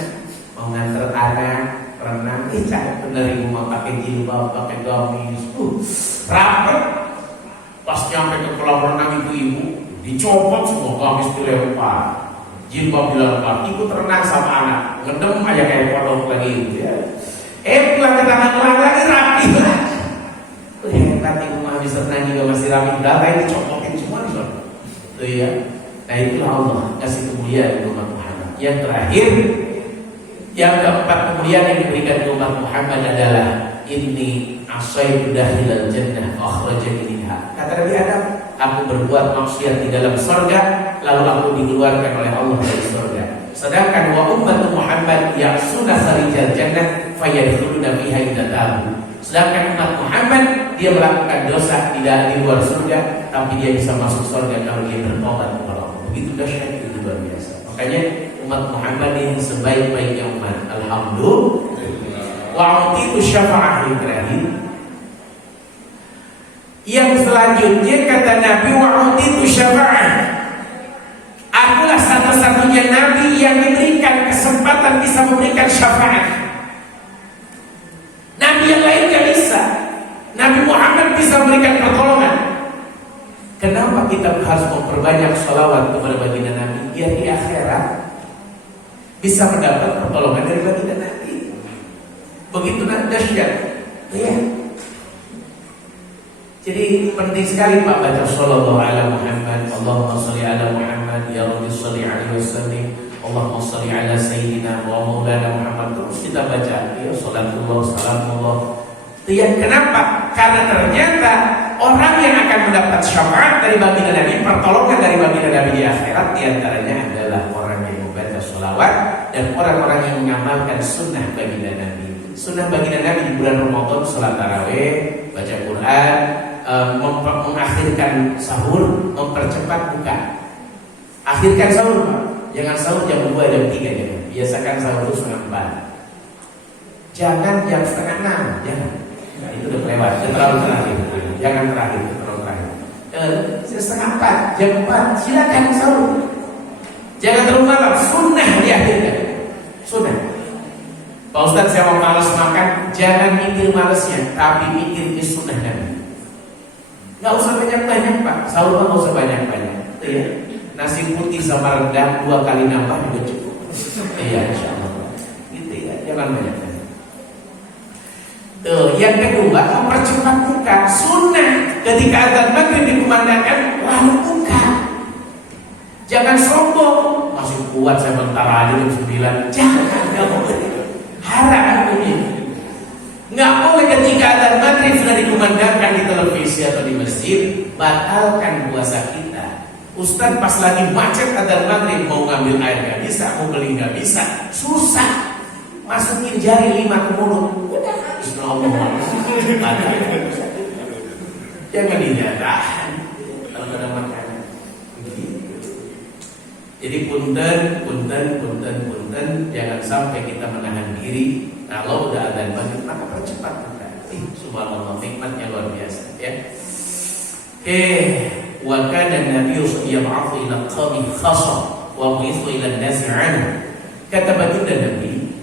Mau nganter anak renang? Cakep bener ibu mau pakai jilbab, pakai gamis, rapet. Pas nyampe ke kolam renang ibu dicopot semua, gamis dilempar, jilbab dilempar, ikut renang sama anak, ngedem aja kayak kodok lagi gitu ya. Pulang ke tangan orang lagi rapi lah. Hebat ibu mah habis renang juga masih rapi, data yang dicopotin semua di sana. Tuh ya. Nah itulah Allah kasih kemuliaan umat Muhammad. Yang terakhir, yang keempat kemuliaan yang diberikan umat Muhammad adalah inni asaitu dahilal jannah akhrajani minha. Kata Nabi Adam, aku berbuat maksiat di dalam surga, lalu aku dikeluarkan oleh Allah dari surga. Sedangkan wa ummatu Muhammad ya'suna kharijal jannah fayadkhuluna fiha idza tabu. Sedangkan umat Muhammad dia melakukan dosa tidak di luar surga, tapi dia bisa masuk surga kalau dia bertobat kepada Allah. Begitu dahsyat, itu luar biasa. Makanya umat Muhammad ini sebaik-baiknya umat. Alhamdulillah. Wa utitu syafa'ah terakhir. Yang selanjutnya kata Nabi, wa'uditu syafa'ah, akulah satu-satunya Nabi yang diberikan kesempatan bisa memberikan syafaat. Nabi yang lain gak bisa. Nabi Muhammad bisa memberikan pertolongan. Kenapa kita harus memperbanyak sholawat kepada baginda Nabi? Biar di akhirat bisa mendapat pertolongan dari baginda Nabi. Begitu dahsyat, ya. Jadi penting sekali Pak baca sallallahu ala Muhammad, Allahumma sholli ala Muhammad, ya Rabbi sholli alaihi wasallam, Allahumma sholli ala sayyidina wa maulana Muhammad. Terus kita baca ya salatullah salamullah. Ya, kenapa? Karena ternyata orang yang akan mendapat syafaat dari baginda Nabi, pertolongan dari baginda Nabi di akhirat, diantaranya adalah orang yang membaca sholawat dan orang-orang yang mengamalkan sunnah baginda Nabi. Sunnah baginda Nabi di bulan Ramadan, sholat tarawih, baca Quran, mengakhirkan sahur, mempercepat buka. Akhirkan sahur, Pak. Jangan sahur jam 2, jam 3 ya. Biasakan sahur itu setengah 4. Jangan jam setengah 6, jangan. Nah, itu udah lewat, itu terlalu terakhir. Jangan terakhir, itu terlalu terakhir. Setengah 4, jam 4, silakan sahur. Jangan terlalu malam, sunnah diakhirkan. Sunnah. Pak Ustadz, saya mau malas makan, jangan mikir malasnya, tapi mikir di sunnah Nabi. Gak usah banyak-banyak Pak, sahur gak usah banyak-banyak. Ya. Nasi putih sama rendang 2 kali nambah juga cukup. Iya, insya Allah. Gitu ya, jangan banyak-banyak. Yang kedua, mempercepat buka. Sunnah ketika azan maghrib dikumandangkan, lalu buka. Jangan sombong, masih kuat saya bentar aja jam 9. Jangan, gak boleh. Haram ini. Nggak boleh ketika azan maghrib sudah dikumandangkan di televisi atau di masjid, batalkan puasa kita. Ustaz pas lagi macet azan maghrib mau ngambil air nggak bisa, mau beli nggak bisa, susah. Masukin jari 5 ke mulut, udah habis Allah. Jangan ditahan kalau ada makanan. Jadi punten, jangan sampai kita menahan diri. Kalau udah azan maghrib maka percepat buka. Subhanallah, nikmatnya luar biasa ya. Wa kana an-nabiyyu yab'athu ila qaumin khassa wa yu'ithu ila an-nasi 'anhu. Kata baginda Nabi,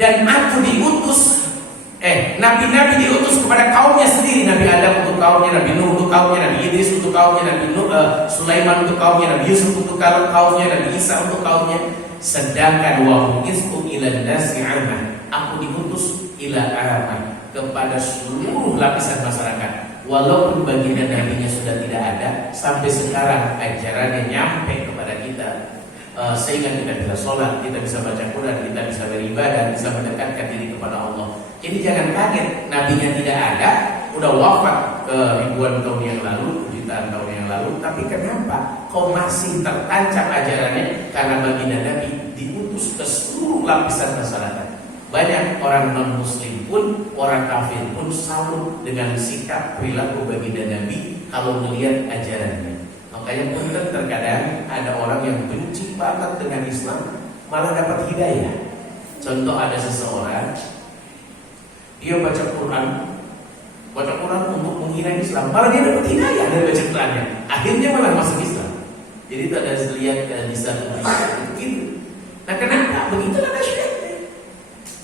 dan aku diutus nabi-nabi diutus kepada kaumnya sendiri. Nabi Adam untuk kaumnya, Nabi Nuh untuk kaumnya, Nabi Idris untuk kaumnya, Nabi Sulaiman untuk kaumnya, Nabi Yusuf untuk kaumnya, Nabi Isa untuk kaumnya. Sedangkan wa bu'ithu ila an-nasi 'amah, aku diutus ila amah, kepada seluruh lapisan masyarakat. Walaupun baginda nabinya sudah tidak ada, sampai sekarang ajarannya nyampe kepada kita, sehingga kita bisa sholat, kita bisa baca Quran, kita bisa beribadah, bisa mendekatkan diri kepada Allah. Jadi jangan kaget, nabinya tidak ada, udah wafat ribuan tahun yang lalu, jutaan tahun yang lalu. Tapi kenapa kok masih tertancap ajarannya? Karena baginda Nabi diutus ke seluruh lapisan masyarakat. Banyak orang non muslim pun, orang kafir pun salut dengan sikap perilaku baginda Nabi kalau melihat ajarannya. Makanya pun terkadang ada orang yang benci banget dengan Islam malah dapat hidayah. Contoh, ada seseorang dia baca Quran untuk menghina Islam, malah dia dapat hidayah dari baca Qurannya. Akhirnya malah masuk Islam. Jadi itu ada lihat di satu begitu. Nah, kenapa? Begitulah nasyidnya.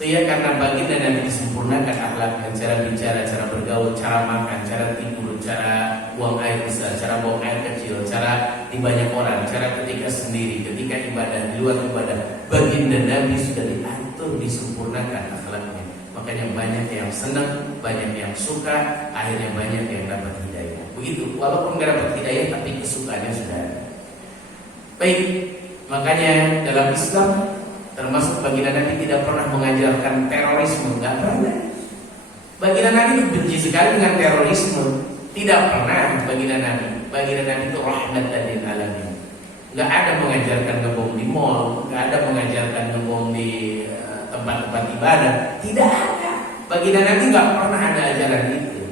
Ya, karena baginda Nabi disempurnakan akhlaknya, cara bicara, cara bergaul, cara makan, cara tidur, cara buang air besar, cara buang air kecil, cara di banyak orang, cara ketika sendiri, ketika ibadah, di luar ibadah. Baginda Nabi sudah diatur, disempurnakan akhlaknya. Makanya banyak yang senang, banyak yang suka, akhirnya banyak yang dapat hidayah. Begitu, walaupun nggak dapat hidayah, tapi kesukaannya sudah ada. Baik, makanya dalam Islam termasuk baginda Nabi tidak pernah mengajarkan terorisme, nggak pernah. Baginda Nabi benci sekali dengan terorisme, tidak pernah baginda Nabi. Baginda Nabi itu rahmatan lil alamin. Nggak ada mengajarkan ngebom di mall, nggak ada mengajarkan ngebom di tempat-tempat ibadah, tidak ada. Baginda Nabi nggak pernah ada ajaran itu.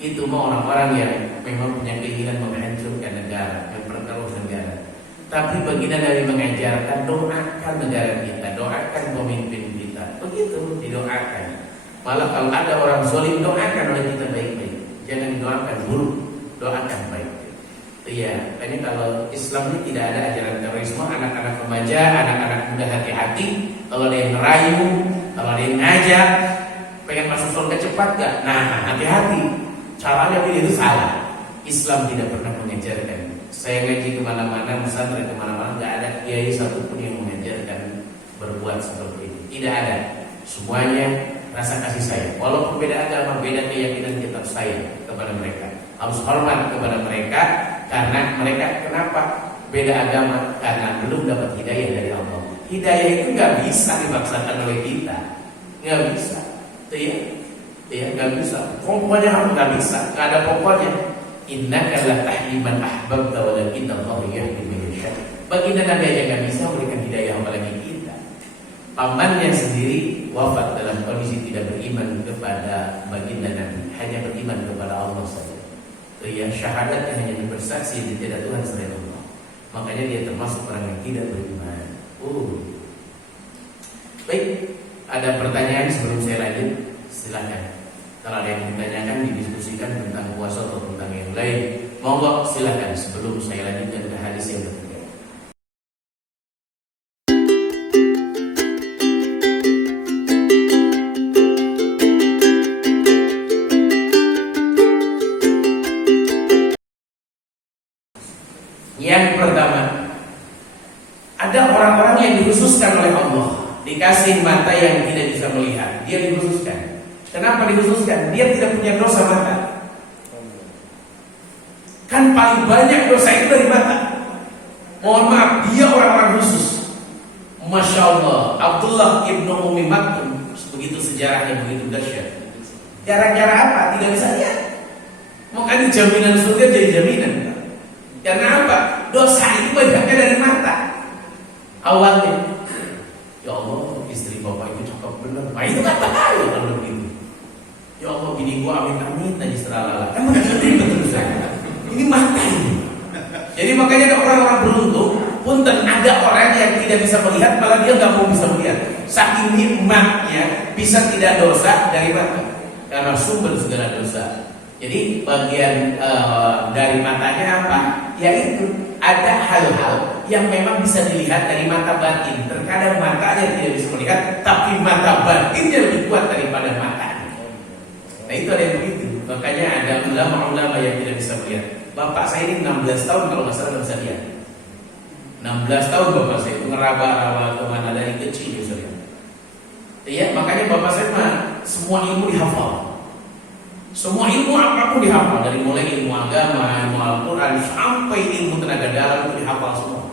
Itu mau orang-orang yang memang punya keinginan menghancurkan negara, memperkeruh negara. Tapi baginda Nabi mengajarkan doakan negara kita, doakan pemimpin kita. Begitu, didoakan. Malah kalau ada orang zalim, doakan oleh kita baik-baik. Jangan doakan buruk, doakan baik. Iya, ini kalau Islam ini tidak ada ajaran terorisme. Anak-anak remaja, anak-anak muda hati-hati. Kalau ada yang ngerayu, kalau ada yang ngajak, pengen masuk surga cepat gak? Nah, hati-hati. Caranya itu salah. Islam tidak pernah mengajarkan. Saya ngaji kemana-mana, pesantren kemana-mana, nggak ada kiai satupun yang mengajarkan berbuat seperti itu. Tidak ada. Semuanya rasa kasih sayang. Walaupun beda agama, beda keyakinan, kita harus sayang kepada mereka. Harus hormat kepada mereka. Karena mereka kenapa beda agama? Karena belum dapat hidayah dari Allah. Hidayah itu nggak bisa dipaksakan oleh kita, nggak bisa. Nggak bisa. Pokoknya nggak bisa, nggak ada pokoknya. Innaka la tahdi man ahbabta walakin Allah yahdi man yasha. Baginda Nabi aja nggak bisa memberikan hidayah apalagi kita. Pamannya sendiri wafat dalam kondisi tidak beriman kepada baginda Nabi, hanya beriman kepada Allah saja. Ya, syahadat hanya bersaksi di tidak Tuhan selain Allah. Makanya dia termasuk orang yang tidak beriman. Baik, ada pertanyaan sebelum saya lanjut? Silakan. Kalau ada yang ditanyakan, didiskusikan tentang puasa atau tentang yang lain, monggo silakan sebelum saya lanjutkan ke hadis yang ketiga. Yang pertama, ada orang-orang yang dikhususkan oleh Allah, dikasih mata yang tidak bisa melihat. Dia dikhususkan. Kenapa dikhususkan? Dia tidak punya dosa mata. Kan paling banyak dosa itu dari mata. Mohon maaf, dia orang-orang khusus. Masya Allah, Abdullah ibnu Ummi Maktum, begitu sejarahnya, begitu dahsyat. Gara-gara apa? Tidak bisa lihat. Makanya jaminan surga jadi jaminan. Karena apa? Dosa itu banyaknya dari mata. Awalnya, ya Allah, istri bapak itu cakep bener. Nah itu kan bahaya kalau begitu. Ya Allah, bini gua amit-amit aja seralala. Kan betul saya. Ini mata ini. Jadi makanya ada orang-orang beruntung. Punten ada orang yang tidak bisa melihat, malah dia nggak mau bisa melihat. Saking nikmatnya bisa tidak dosa dari mata, karena sumber segala dosa. Jadi bagian dari matanya apa? Yaitu ada hal-hal yang memang bisa dilihat dari mata batin. Terkadang matanya tidak bisa melihat, tapi mata batinnya lebih kuat daripada mata. Nah itu ada yang begitu. Makanya ada ulama-ulama yang tidak bisa melihat. Bapak saya ini 16 tahun kalau nggak salah nggak bisa lihat. 16 tahun bapak saya itu ngeraba-raba kemana dari kecil misalnya. Iya, makanya bapak saya mah semua ilmu dihafal. Semua ilmu apapun dihafal, dari mulai ilmu agama, ilmu Al-Quran, sampai ilmu tenaga dalam itu dihafal semua.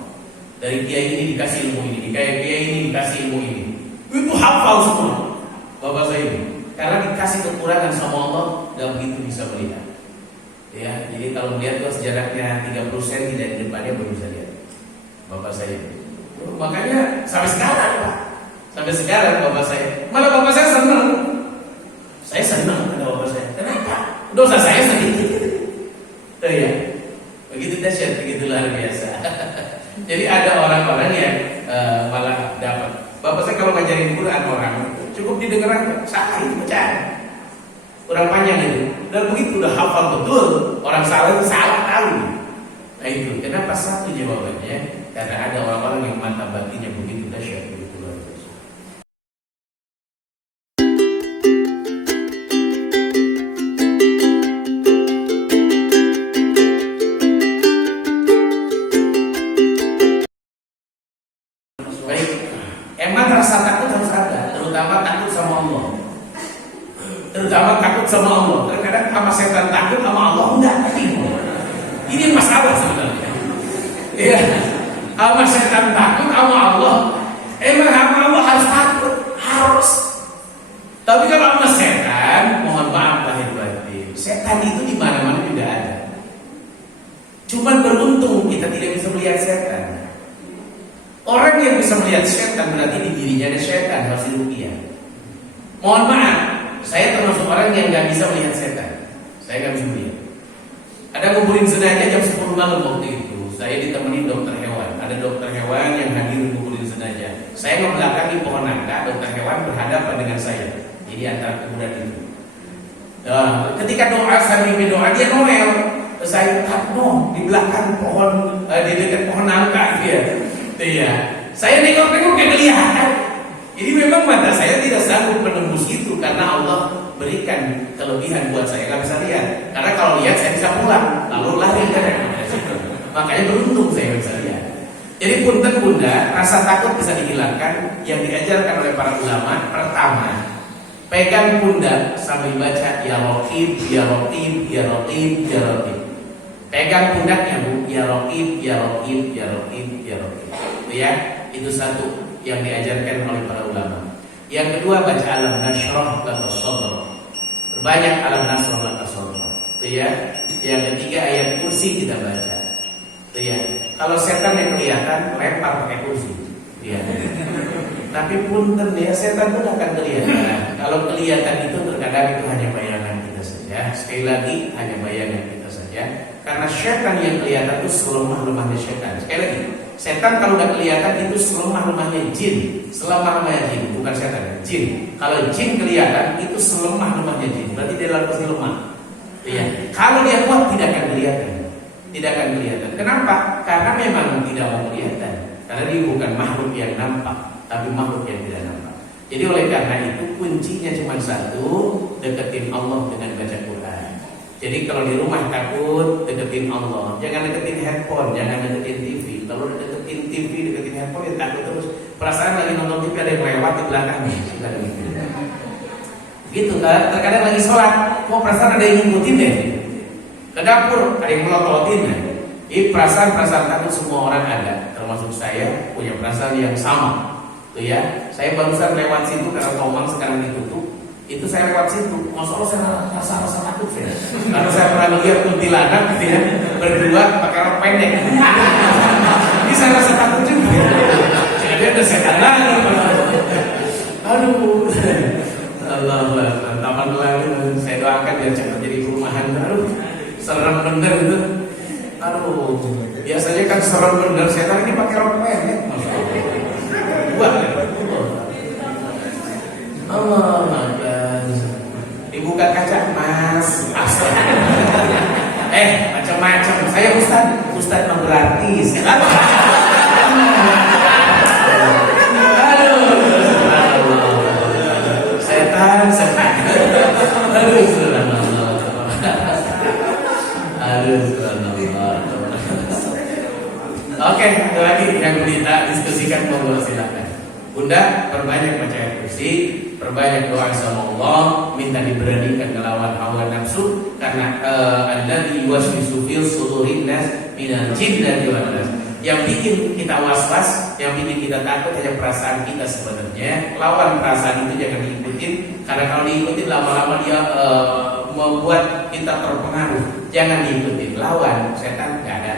Dari kiai ini dikasih ilmu ini, kiai ini dikasih ilmu ini. Itu hafal semua bapak saya ini. Karena dikasih kekurangan sama Allah, gak begitu bisa melihat. Ya, jadi kalau melihat tuh sejarahnya 30 cm dari depannya baru bisa lihat. Bapak saya. Makanya sampai sekarang Pak. Sampai sekarang bapak saya. Malah bapak saya senang. Saya senang pada bapak saya. Kenapa? Dosa saya sedikit. Tuh ya. Begitu dahsyat, begitu luar biasa. Jadi ada orang-orang yang malah dapat. Bapak saya kalau ngajarin Quran orang cukup didengar aja, salah itu baca. Kurang panjang itu. Dan begitu udah hafal betul, orang salah itu salah tahu. Nah itu, kenapa satu jawabannya? Karena ada orang-orang yang mata batinnya begitu dahsyat, begitu luar biasa. Baik, emang rasa takut harus ada, terutama takut sama Allah. Terutama takut sama Allah. Terkadang sama setan takut, sama Allah enggak. Ini masalah sebenarnya. Iya. Sama setan takut, sama Allah. Emang sama Allah harus takut, harus. Tapi kalau sama setan, mohon maaf lahir batin. Setan itu di mana-mana juga ada. Cuman beruntung kita tidak bisa melihat setan. Orang yang bisa melihat setan berarti di dirinya ada setan, harus diruqyah. Mohon maaf, saya termasuk orang yang nggak bisa melihat setan. Saya nggak bisa melihat. Ada nguburin jenazah jam 10 malam waktu itu. Saya ditemani dokter hewan. Ada dokter hewan yang hadir nguburin jenazah. Saya membelakangi pohon nangka. Dokter hewan berhadapan dengan saya. Jadi antara kuburan itu. Ketika doa sambil berdoa dia noel. Saya di belakang pohon, di dekat pohon nangka dia. Iya. Saya nengok-nengok kayak kelihatan. Jadi memang mata saya tidak sanggup menembus itu karena Allah berikan kelebihan buat saya nggak bisa lihat. Karena kalau lihat saya bisa pulang, lalu lari dari situ. Makanya beruntung saya bisa lihat. Jadi punten bunda, rasa takut bisa dihilangkan. Yang diajarkan oleh para ulama pertama, pegang pundak sambil baca ya Raqib, ya Raqib, ya Raqib, ya Raqib. Pegang pundaknya bu, ya Raqib, ya Raqib, ya Raqib, ya Raqib. Itu ya, itu satu yang diajarkan oleh para ulama. Yang kedua baca alam nasrah laka sadra. Berbanyak alam nasrah laka sadra. Itu ya. Yang ketiga ayat kursi kita baca. Itu ya. Kalau setan yang kelihatan lempar pakai kursi. Iya. Tapi punten ya, setan pun akan kelihatan. Kalau kelihatan itu terkadang itu hanya bayangan kita saja. Sekali lagi hanya bayangan kita saja. Karena setan yang kelihatan itu selemah-lemahnya setan. Sekali lagi, setan kalau udah kelihatan itu selemah-lemahnya jin. Selemah-lemahnya jin, bukan setan, jin. Kalau jin kelihatan itu selemah-lemahnya jin. Berarti dia dalam posisi lemah. Iya. Kalau dia kuat tidak akan kelihatan. Tidak akan kelihatan. Kenapa? Karena memang tidak mau kelihatan. Karena dia bukan makhluk yang nampak, tapi makhluk yang tidak nampak. Jadi oleh karena itu kuncinya cuma satu, deketin Allah dengan baca Quran. Jadi kalau di rumah takut, deketin Allah. Jangan deketin handphone, jangan deketin TV. Kalau deketin TV, deketin handphone, ya takut terus. Perasaan lagi nonton TV ada yang lewat di belakangnya. Gitu kan? Terkadang lagi sholat, kok perasaan ada yang ngikutin deh. Ke dapur, ada yang melototin deh. Ini perasaan takut semua orang ada, termasuk saya punya perasaan yang sama. Tuh ya, saya barusan lewat situ karena Tomang sekarang ditutup. Itu saya lewat situ, masya Allah saya rasa takut saya. Karena saya pernah lihat kuntilanak gitu ya, berdua pakai rok pendek. Ini saya rasa takut juga. Jadi ada setan lagi. Aduh, Allah, taman lalu saya doakan biar cepat jadi perumahan. Aduh, serem bener itu. Aduh, biasanya kan serem bener. Setan ini pakai rok pendek. Buat ya. Allah, dibuka kaca mas, macam-macam. Saya Ustad mau gratis. Aduh, setan. Oke, ada lagi yang kita diskusikan, monggo silakan. Bunda, perbanyak baca ayat kursi, perbanyak doa sama Allah, minta diberanikan melawan hawa nafsu karena alladzi yuwaswisu fi sudurin nas minal jinnati wan nas. Yang bikin kita was-was, yang bikin kita takut hanya perasaan kita sebenarnya. Lawan perasaan itu jangan diikutin, karena kalau diikutin lama-lama dia membuat kita terpengaruh. Jangan diikutin, lawan setan nggak ada.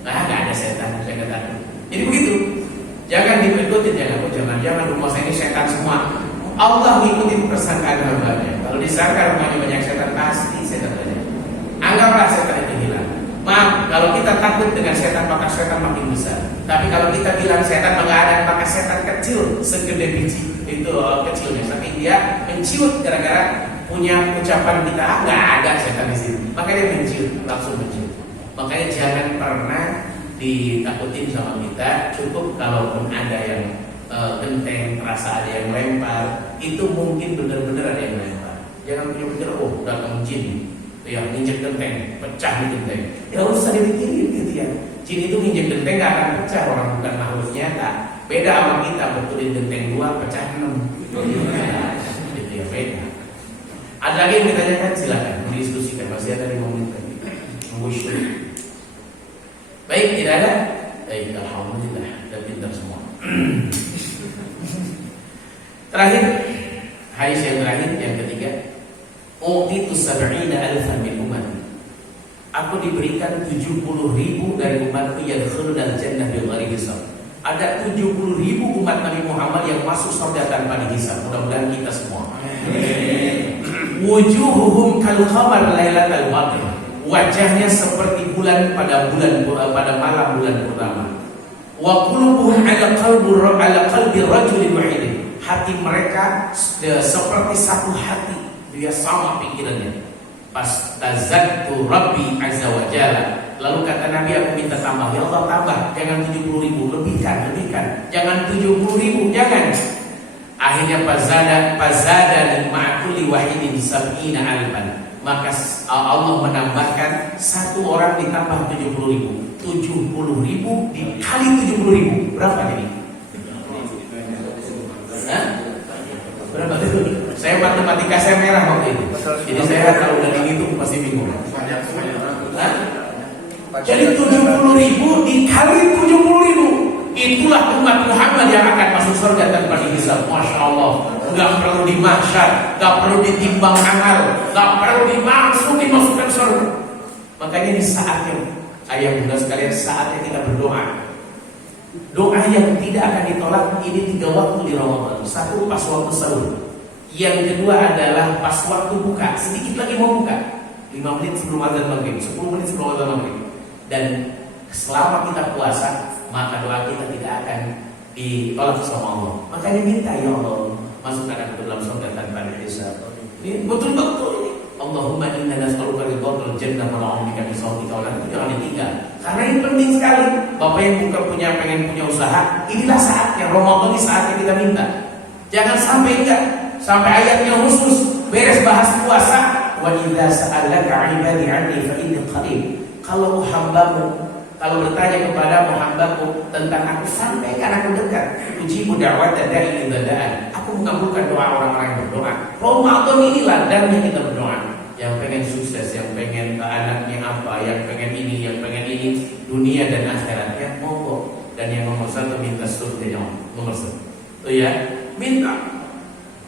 Nggak ada setan, saya katakan. Jadi begitu. Jangan diikutin, jangan rumah saya ini setan semua. Allah ngikutin persangkaan hambanya. Kalau disangka rumahnya banyak setan, pasti setan banyak. Anggaplah setan itu hilang. Maaf, kalau kita takut dengan setan, maka setan makin besar. Tapi kalau kita bilang setan nggak ada, maka setan kecil, segede biji itu kecilnya. Tapi dia menciut gara-gara punya ucapan kita, nggak ada setan di sini. Makanya dia menciut, langsung menciut. Makanya jangan pernah ditakutin sama kita. Cukup kalaupun ada yang genteng, terasa ada yang lempar, itu mungkin benar-benar ada yang lempar. Jangan pikir oh datang jin yang nginjek genteng, pecah nih genteng. Ya usah dipikirin gitu ya. Jin itu nginjek genteng gak akan pecah, orang bukan makhluk nyata. Beda sama kita, betulin genteng 2 pecah 6. Gitu ya, beda. Ada lagi yang ditanyakan, silakan didiskusikan. Masih ada 5 menit lagi. Baik, tidak ada? Baik, alhamdulillah, dan pintar semua. Terakhir, hadis yang terakhir, yang ketiga, utitu sab'ina alfan min ummati. Aku diberikan 70.000 dari umatku yang yadkhulul jannah bighairi hisab. Ada 70.000 umat Nabi Muhammad yang masuk surga tanpa dihisab. Mudah-mudahan kita semua. Wujuhuhum kal qamar lailatal badr. Wajahnya seperti bulan pada malam bulan purnama. Wa qulubuhum ala qalbi rajulin wahid. Hati mereka seperti satu hati Dia sama pikirannya. Pas tazattu Rabbi azza wa jalla. Lalu kata Nabi, aku minta tambah. Ya Allah tambah, jangan 70.000, lebihkan. Jangan 70.000, jangan. Akhirnya fazada ma'akuli wahidin sab'ina alban. Maka Allah menambahkan satu orang ditambah 70.000. 70.000 dikali 70.000 berapa jadi? Hah? Berapa itu? Saya matematika saya merah waktu itu. Jadi saya kalau udah dihitung pasti bingung. Hah? Jadi 70.000 dikali 70.000. Itulah umat Muhammad yang akan masuk surga tanpa dihisab. Masya Allah. Gak perlu dimahsyar, gak perlu ditimbang amal, gak perlu dimasukkan surga. Makanya di saatnya, ayah bunda sekalian, saatnya kita berdoa. Doa yang tidak akan ditolak ini 3 waktu di Ramadan. 1 pas waktu sahur. Yang kedua adalah pas waktu buka. Sedikit lagi mau buka, 5 menit sebelum azan maghrib, 10 menit sebelum azan maghrib. Dan selama kita puasa, maka doa kita tidak akan ditolak sama Allah. Makanya minta, ya Allah, masukkan aku dalam surga tanpa hisab. Ini betul-betul ini. Allahumma inna nas'aluka ridhatal jannah wa na'udzubika min sakhatika. Itu jangan ditinggal. Karena ini penting sekali. Bapak yang pengen punya usaha, inilah saatnya. Ramadan ini saatnya kita minta. Jangan sampai enggak. Sampai ayatnya khusus beres bahas puasa. Wa idza sa'alaka 'ibadi 'anni fa inni qarib. Kalau bertanya kepada hambaku tentang aku, sampaikan aku dekat. Ujibu da'wata da'i idza da'an. Aku mengabulkan doa orang-orang yang berdoa. Ramadan ini ladangnya kita berdoa. Yang pengen sukses, yang pengen anaknya apa, yang pengen ini, dunia dan akhiratnya, monggo. Dan yang nomor 1 minta surga, nomor 1. Oh ya, minta.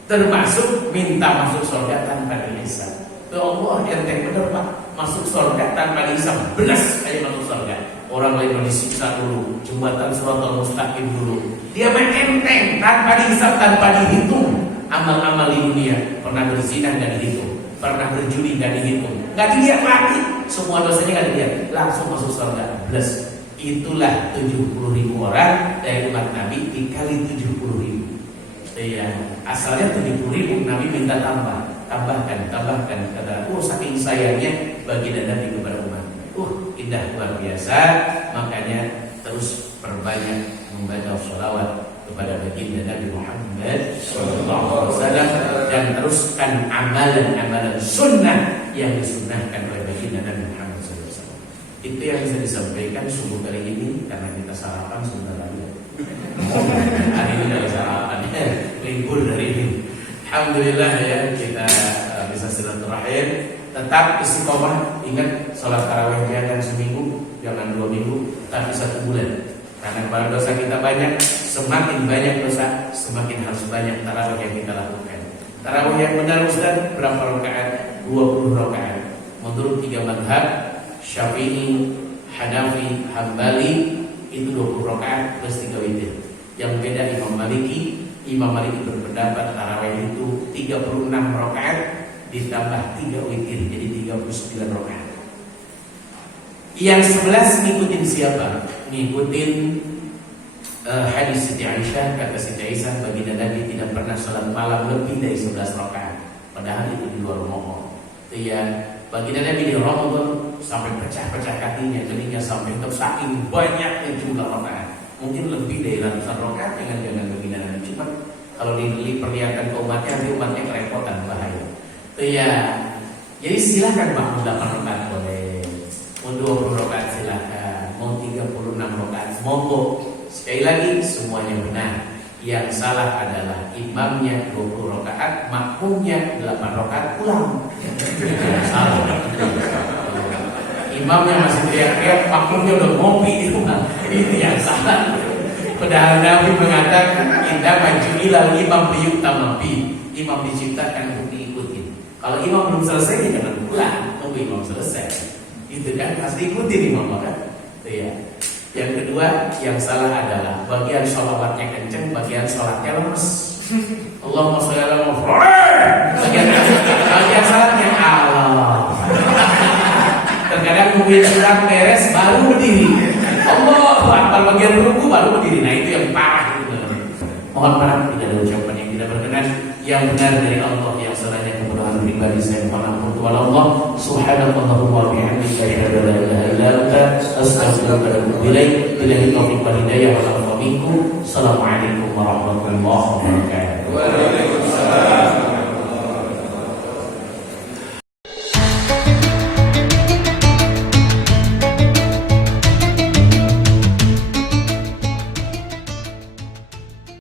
Termasuk minta masuk surga tanpa dihisab. Allah yang benar Pak, masuk surga tanpa dihisab. Belas aja masuk surga. Orang lain disiksa dulu, jembatan Shiratal Mustaqim dulu. Dia main enteng tanpa dihisab, tanpa dihitung. Amal-amal di dunia, pernah berzina nggak dihitung, pernah berjudi nggak dihitung, nggak dilihat lagi, semua dosanya nggak dilihat, langsung masuk surga. Plus itulah 70.000 orang dari umat Nabi dikali 70.000. Iya, asalnya 70.000, Nabi minta tambahkan. Kata, saking sayangnya baginda Nabi kepada umat. Indah luar biasa. Makanya terus perbanyak membaca sholawat kepada baginda Nabi Muhammad SAW, dan teruskan amalan-amalan sunnah yang disunnahkan oleh baginda Nabi Muhammad SAW. Itu yang bisa disampaikan subuh kali ini, karena kita sarapan sebentar lagi. Hari ini dari sarapan, libur dari ini. Alhamdulillah ya, kita bisa silaturahim. Tetap istiqomah, ingat sholat tarawih jangan seminggu, jangan 2 minggu, tapi 1 bulan. Karena kalau dosa kita banyak, semakin banyak dosa, semakin harus banyak tarawih yang kita lakukan. Tarawih yang benar Ustaz, berapa rakaat? 20 rakaat. Menurut 3 mazhab, Syafi'i, Hanafi, Hambali, itu 20 rakaat plus 3 witir. Yang beda Imam Maliki berpendapat tarawih itu 36 rakaat ditambah 3 witir, jadi 39 rakaat. Yang 11 ngikutin siapa? Ngikutin hadis Siti Aisyah. Kata Siti Aisyah, baginda Nabi tidak pernah sholat malam lebih dari 11 rakaat. Padahal itu di luar Ramadan. Ya, baginda Nabi di Ramadan sampai pecah-pecah kakinya, keningnya sampai saking banyaknya jumlah rakaat. Mungkin lebih dari ratusan rakaat dengan baginda Nabi. Cuma kalau diperlihatkan ke umatnya kerepotan, bahaya. Ya, jadi silakan Pak, mau 8 rakaat boleh, mau 20 rakaat silakan, mau 36 rakaat monggo. Sekali lagi semuanya benar. Yang salah adalah imamnya 20 rakaat, makmumnya 8 rakaat pulang. Salah. Imamnya masih teriak-teriak, makmumnya udah ngopi di rumah. Ini yang salah. Padahal Nabi mengatakan, "Inna majuilal imam biyuktamabi." Imam diciptakan untuk diikuti. Kalau imam belum selesai, ya jangan pulang, tunggu imam selesai. Itu kan harus diikuti imam kan? Ya. Yang kedua, yang salah adalah bagian sholawatnya kenceng, bagian sholatnya lemes. Allahumma sholli ala Muhammad. Bagian sholatnya Allah. Terkadang mungkin surat beres baru berdiri. Allah, apal bagian ruku baru berdiri. Nah itu yang parah itu. Mohon maaf tidak ada ucapan yang tidak berkenan. Yang benar dari Allah, yang salahnya kemudahan pribadi saya mohon ampun kepada Allah. Subhanallahumma wa bihamdika asyhadu an la ilaha illa anta astaghfiruka wa atubu ilaik. Billahi taufiq wal hidayah. Wassalamualaikum warahmatullahi wabarakatuh.